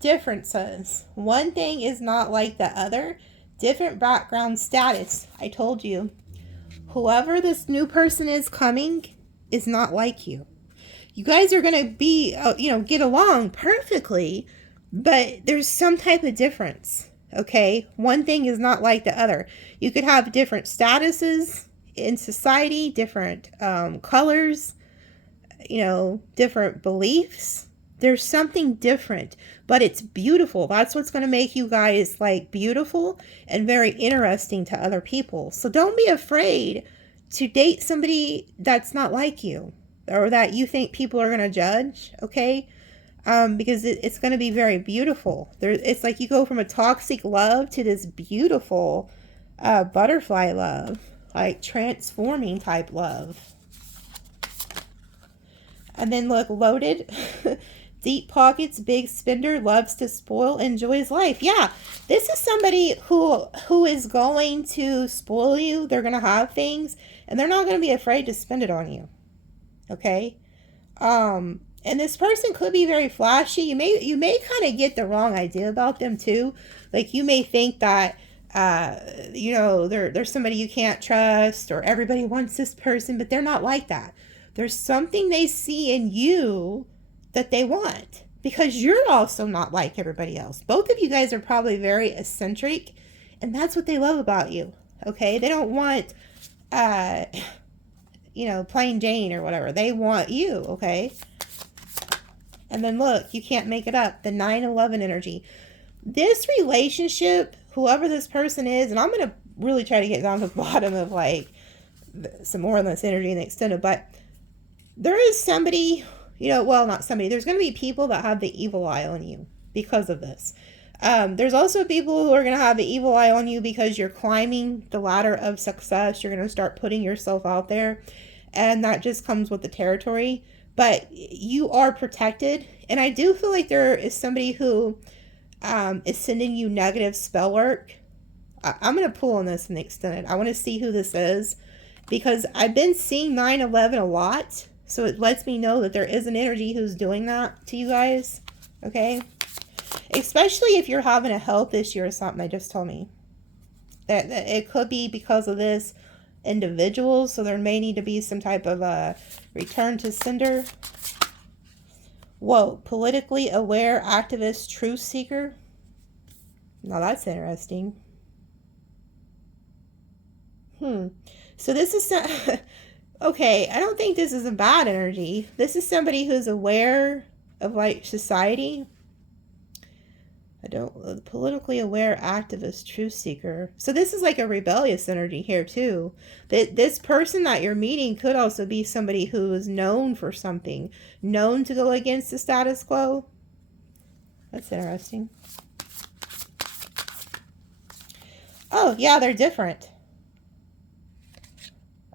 Differences. One thing is not like the other. Different background status. I told you. Whoever this new person is coming is not like you. You guys are going to be, get along perfectly, but there's some type of difference. Okay? One thing is not like the other. You could have different statuses in society, different colors, different beliefs. There's something different, but it's beautiful. That's what's going to make you guys like beautiful and very interesting to other people. So don't be afraid to date somebody that's not like you or that you think people are going to judge, okay? Because it's going to be very beautiful. It's like you go from a toxic love to this beautiful butterfly love, like transforming type love. And then look, loaded. Deep pockets, big spender, loves to spoil, enjoys life. Yeah, this is somebody who is going to spoil you. They're going to have things, and they're not going to be afraid to spend it on you. Okay? And this person could be very flashy. You may kind of get the wrong idea about them too. Like you may think that they're somebody you can't trust, or everybody wants this person, but they're not like that. There's something they see in you that they want, because you're also not like everybody else. Both of you guys are probably very eccentric, and that's what they love about you. Okay? They don't want plain Jane or whatever. They want you, okay? And then look, you can't make it up. The 9/11 energy. This relationship, whoever this person is, and I'm going to really try to get down to the bottom of like some more of this energy and the extended, but there is somebody, not somebody, there's going to be people that have the evil eye on you because of this. There's also people who are going to have the evil eye on you because you're climbing the ladder of success. You're going to start putting yourself out there, and that just comes with the territory. But you are protected, and I do feel like there is somebody who is sending you negative spell work. I'm going to pull on this in the extended. I want to see who this is, because I've been seeing 9/11 a lot. So it lets me know that there is an energy who's doing that to you guys. Okay? Especially if you're having a health issue or something, they just told me. That it could be because of this individual. So there may need to be some type of a return to sender. Whoa. Politically aware activist truth seeker. Now that's interesting. So this is... Okay, I don't think this is a bad energy. This is somebody who's aware of like society. Politically aware activist, truth seeker. So this is like a rebellious energy here too. This person that you're meeting could also be somebody who is known for something, known to go against the status quo. That's interesting. Oh, yeah, they're different.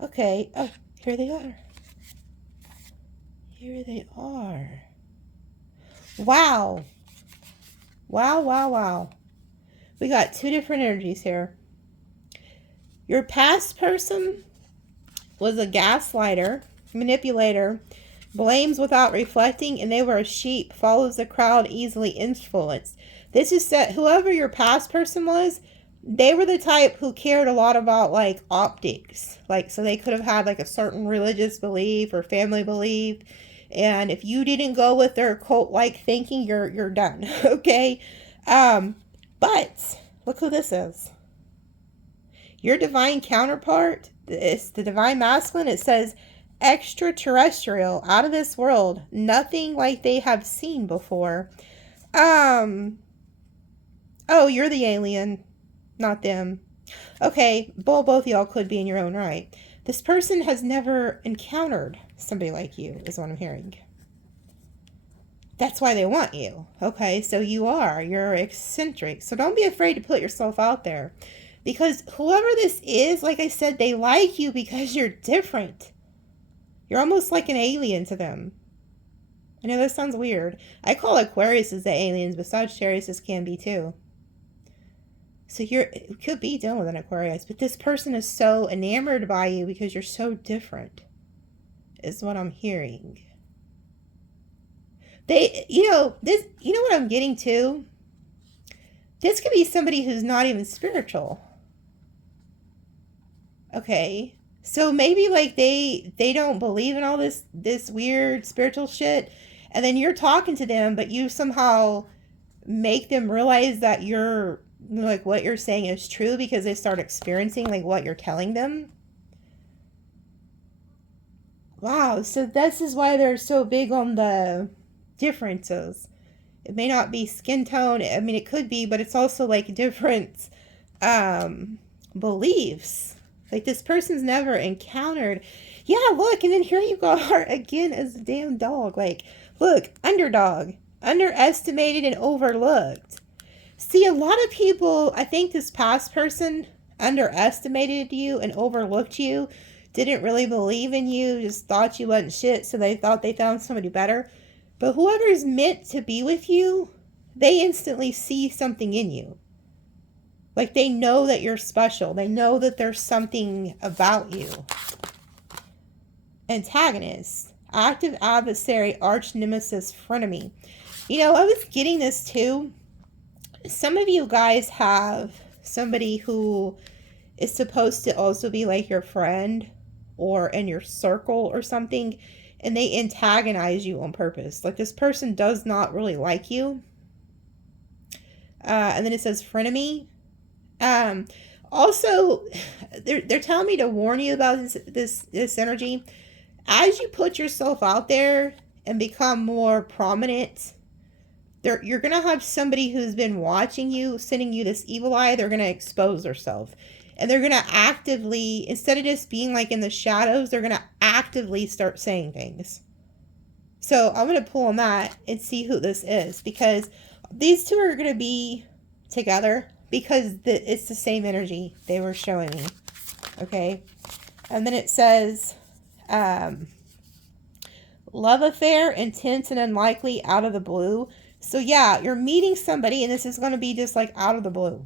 Okay. Oh. Here they are. Here they are. Wow. Wow, wow, wow. We got two different energies here. Your past person was a gaslighter, manipulator, blames without reflecting, and they were a sheep, follows the crowd, easily influenced. This is that whoever your past person was, they were the type who cared a lot about like optics. Like, so they could have had like a certain religious belief or family belief. And if you didn't go with their cult like thinking, you're done. Okay? But look who this is. Your divine counterpart, it's the divine masculine. It says extraterrestrial, out of this world, nothing like they have seen before. Oh, you're the alien, not them. Okay, both of y'all could be in your own right. This person has never encountered somebody like you, is what I'm hearing. That's why they want you. Okay, so you're eccentric. So don't be afraid to put yourself out there. Because whoever this is, like I said, they like you because you're different. You're almost like an alien to them. I know that sounds weird. I call Aquarius as the aliens, but Sagittarius can be too. So it could be dealing with an Aquarius, but this person is so enamored by you because you're so different, is what I'm hearing. You know what I'm getting to? This could be somebody who's not even spiritual. Okay, so maybe like they don't believe in all this weird spiritual shit, and then you're talking to them, but you somehow make them realize that you're like what you're saying is true because they start experiencing like what you're telling them. Wow, so this is why they're so big on the differences. It may not be skin tone. I mean, it could be, but it's also like different beliefs. Like this person's never encountered. Yeah, look, and then here you are again as a damn dog. Like, look, underdog, underestimated and overlooked. See, a lot of people, I think this past person underestimated you and overlooked you, didn't really believe in you, just thought you wasn't shit, so they thought they found somebody better. But whoever's meant to be with you, they instantly see something in you. Like they know that you're special. They know that there's something about you. Antagonist, active adversary, arch nemesis, frenemy. You know, I was getting this too. Some of you guys have somebody who is supposed to also be like your friend or in your circle or something, and they antagonize you on purpose. Like this person does not really like you. And then it says frenemy. Also, they're telling me to warn you about this energy. As you put yourself out there and become more prominent, you're going to have somebody who's been watching you, sending you this evil eye. They're going to expose themselves. And they're going to actively, instead of just being like in the shadows, they're going to actively start saying things. So I'm going to pull on that and see who this is. Because these two are going to be together. Because it's the same energy they were showing me. Okay. And then it says, love affair, intense and unlikely, out of the blue. So yeah, you're meeting somebody and this is going to be just like out of the blue.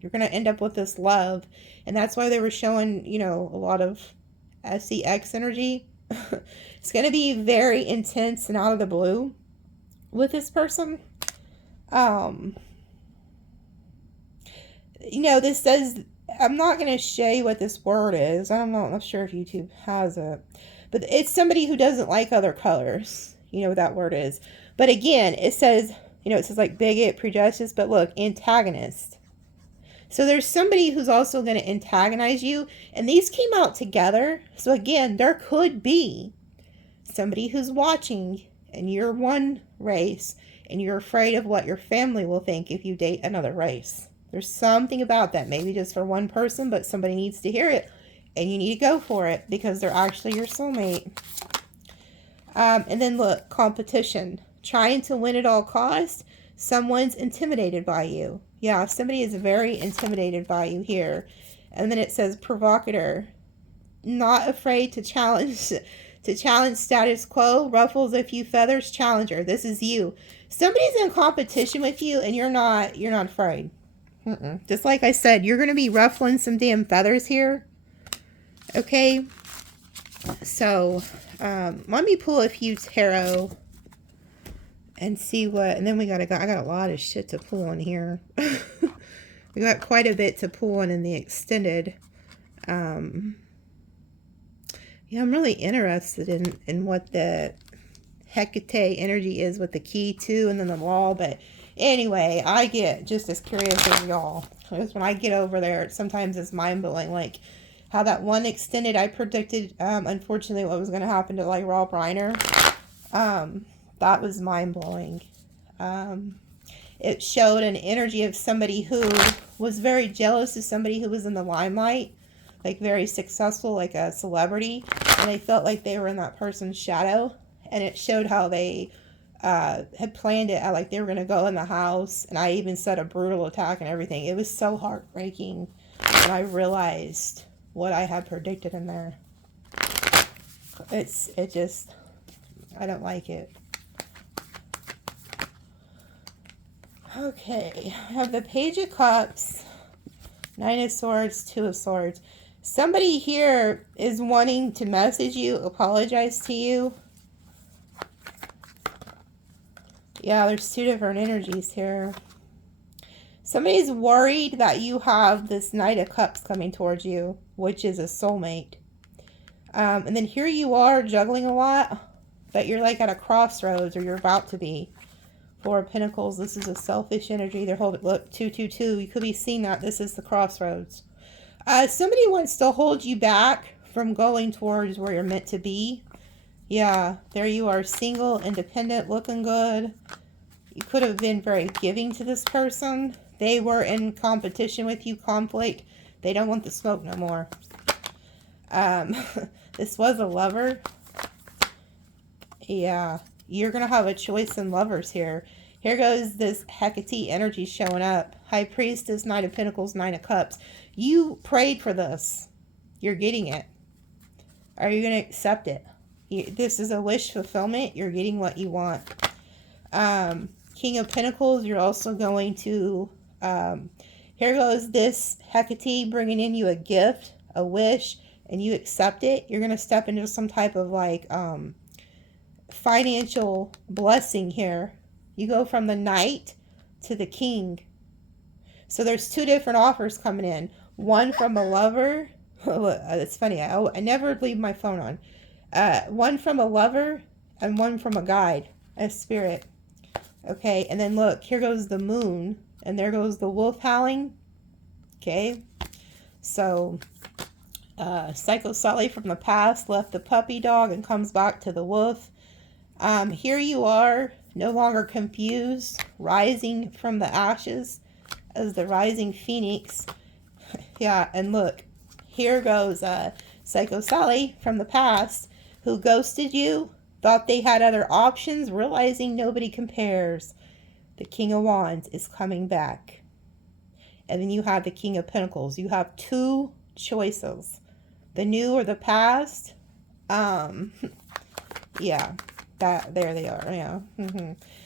You're going to end up with this love. And that's why they were showing, you know, a lot of SEX energy. It's going to be very intense and out of the blue with this person. You know, this says, I'm not going to show you what this word is. I'm not sure if YouTube has it. But it's somebody who doesn't like other colors. You know what that word is. But again, it says, you know, it says like bigot, prejudice, but look, antagonist. So there's somebody who's also going to antagonize you. And these came out together. So again, there could be somebody who's watching and you're one race and you're afraid of what your family will think if you date another race. There's something about that, maybe just for one person, but somebody needs to hear it, and you need to go for it because they're actually your soulmate. And then look, competition, trying to win at all costs. Someone's intimidated by you. Yeah, somebody is very intimidated by you here. And then it says provocateur, not afraid to challenge status quo, ruffles a few feathers, challenger. This is you. Somebody's in competition with you, and you're not afraid. Just like I said, you're going to be ruffling some damn feathers here. Okay? So, let me pull a few tarot and see what, and then I got a lot of shit to pull on here. We got quite a bit to pull on in the extended. Yeah, I'm really interested in what the Hecate energy is with the key too, and then the wall. But anyway, I get just as curious as y'all. Because when I get over there, sometimes it's mind-blowing. Like how that one extended, I predicted, unfortunately, what was going to happen to like Rob Reiner. That was mind-blowing. It showed an energy of somebody who was very jealous of somebody who was in the limelight, like very successful, like a celebrity, and they felt like they were in that person's shadow. And it showed how they had planned it, like they were going to go in the house, and I even said a brutal attack and everything. It was so heartbreaking when I realized what I had predicted in there. It just, I don't like it. Okay, I have the Page of Cups, Nine of Swords, Two of Swords. Somebody here is wanting to message you, apologize to you. Yeah, there's two different energies here. Somebody's worried that you have this Knight of Cups coming towards you, which is a soulmate. And then here you are juggling a lot, but you're like at a crossroads, or you're about to be. Four of Pentacles, this is a selfish energy. They're holding, look, 222. You could be seeing that. This is the crossroads. Somebody wants to hold you back from going towards where you're meant to be. Yeah, there you are, single, independent, looking good. You could have been very giving to this person. They were in competition with you, conflict. They don't want the smoke no more. This was a lover. Yeah, you're going to have a choice in lovers here. Here goes this Hecate energy showing up. High Priestess, Knight of Pentacles, Nine of Cups. You prayed for this. You're getting it. Are you going to accept it? This is a wish fulfillment. You're getting what you want. King of Pentacles, you're also going to... here goes this Hecate bringing in you a gift, a wish, and you accept it. You're going to step into some type of like... financial blessing here. You go from the Knight to the King. So there's two different offers coming in. One from a lover. It's funny. I never leave my phone on. One from a lover and one from a guide, a spirit. Okay, and then look, here goes the moon, and there goes the wolf howling. Okay, so Psycho Sully from the past left the puppy dog and comes back to the wolf. Here you are, no longer confused, rising from the ashes as the rising phoenix. Yeah, and look, here goes Psycho Sally from the past, who ghosted you, thought they had other options, realizing nobody compares. The King of Wands is coming back. And then you have the King of Pentacles. You have two choices. The new or the past. Yeah. There they are, yeah.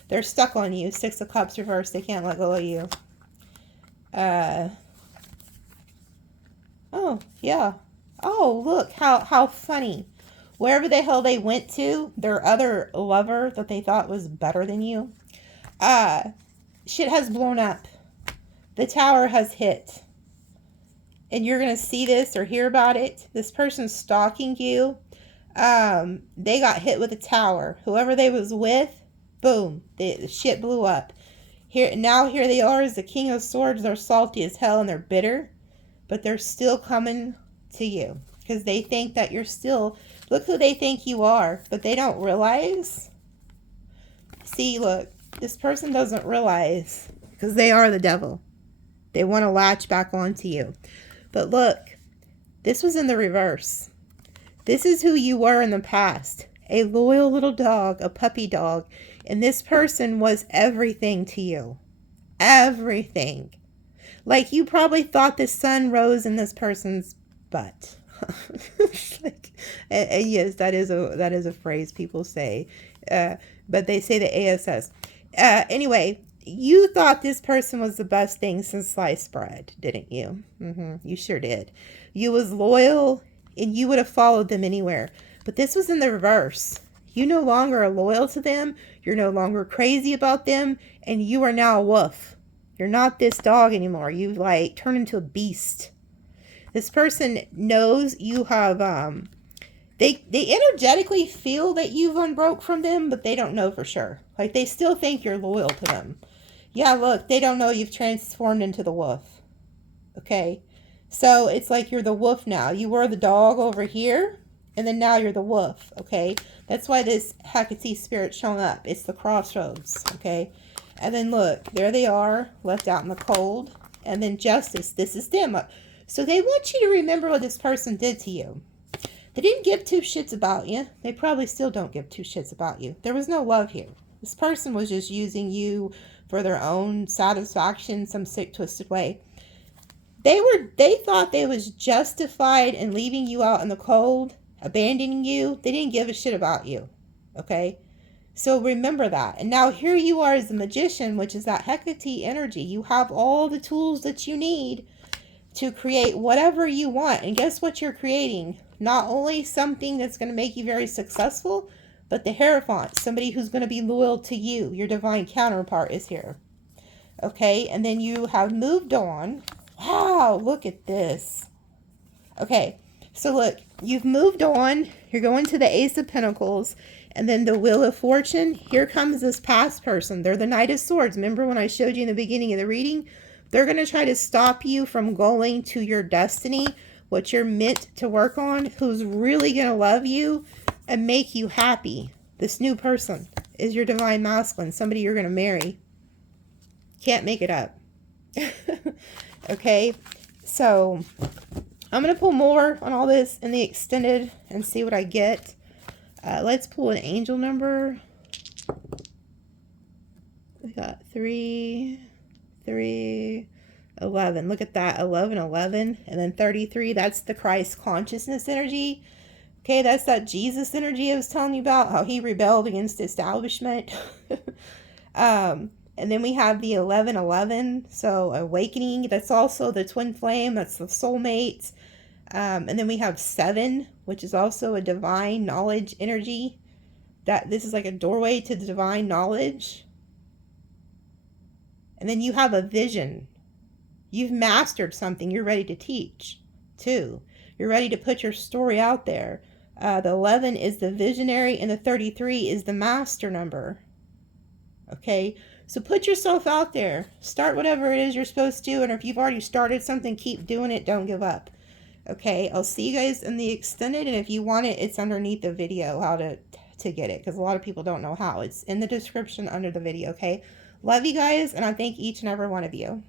They're stuck on you. Six of Cups reversed. They can't let go of you. Oh, yeah. Oh, look, how funny. Wherever the hell they went to, their other lover that they thought was better than you, shit has blown up. The tower has hit. And you're going to see this or hear about it. This person's stalking you. They got hit with a tower. Whoever they was with, boom, the shit blew up. Here they are as the King of Swords. They're salty as hell and they're bitter, but they're still coming to you because they think that you're still, look who they think you are, but they don't realize. See, look, this person doesn't realize because they are the devil. They want to latch back onto you. But look, this was in the reverse. This is who you were in the past. A loyal little dog, a puppy dog. And this person was everything to you. Everything. Like you probably thought the sun rose in this person's butt. Yes, that is a phrase people say. But they say the ASS. Anyway, you thought this person was the best thing since sliced bread, didn't you? You sure did. You was loyal and you would have followed them anywhere. But this was in the reverse. You no longer are loyal to them. You're no longer crazy about them. And you are now a wolf. You're not this dog anymore. You've like turned into a beast. This person knows you have, they energetically feel that you've unbroke from them, but they don't know for sure. Like they still think you're loyal to them. Yeah, look, they don't know you've transformed into the wolf. Okay? So it's like you're the wolf now. You were the dog over here, and then now you're the wolf. Okay? That's why this Hecate spirit's showing up. It's the crossroads. Okay? And then look, there they are, left out in the cold. And then justice. This is them. So they want you to remember what this person did to you. They didn't give two shits about you. They probably still don't give two shits about you. There was no love here. This person was just using you for their own satisfaction, some sick, twisted way. They thought they was justified in leaving you out in the cold, abandoning you. They didn't give a shit about you. Okay? So remember that. And now here you are as the magician, which is that Hecate energy. You have all the tools that you need to create whatever you want. And guess what you're creating? Not only something that's going to make you very successful, but the Hierophant, somebody who's going to be loyal to you. Your divine counterpart is here. Okay, and then you have moved on. Wow, look at this. Okay, so look, you've moved on. You're going to the Ace of Pentacles, and then the Wheel of Fortune. Here comes this past person. They're the Knight of Swords. Remember when I showed you in the beginning of the reading? They're going to try to stop you from going to your destiny, what you're meant to work on, who's really going to love you and make you happy. This new person is your divine masculine, somebody you're going to marry. Can't make it up. Okay, so I'm going to pull more on all this in the extended and see what I get. Let's pull an angel number. We got 3, 3, 11. Look at that, 11, 11, and then 33. That's the Christ consciousness energy. Okay, that's that Jesus energy I was telling you about, how he rebelled against the establishment. And then we have the 11, 11, so awakening. That's also the twin flame. That's the soulmates. And then we have 7, which is also a divine knowledge energy. That this is like a doorway to the divine knowledge. And then you have a vision. You've mastered something. You're ready to teach, too. You're ready to put your story out there. The 11 is the visionary, and the 33 is the master number. Okay? So put yourself out there. Start whatever it is you're supposed to, and if you've already started something, keep doing it. Don't give up. Okay? I'll see you guys in the extended, and if you want it, it's underneath the video how to get it, because a lot of people don't know how. It's in the description under the video, okay? Love you guys, and I thank each and every one of you.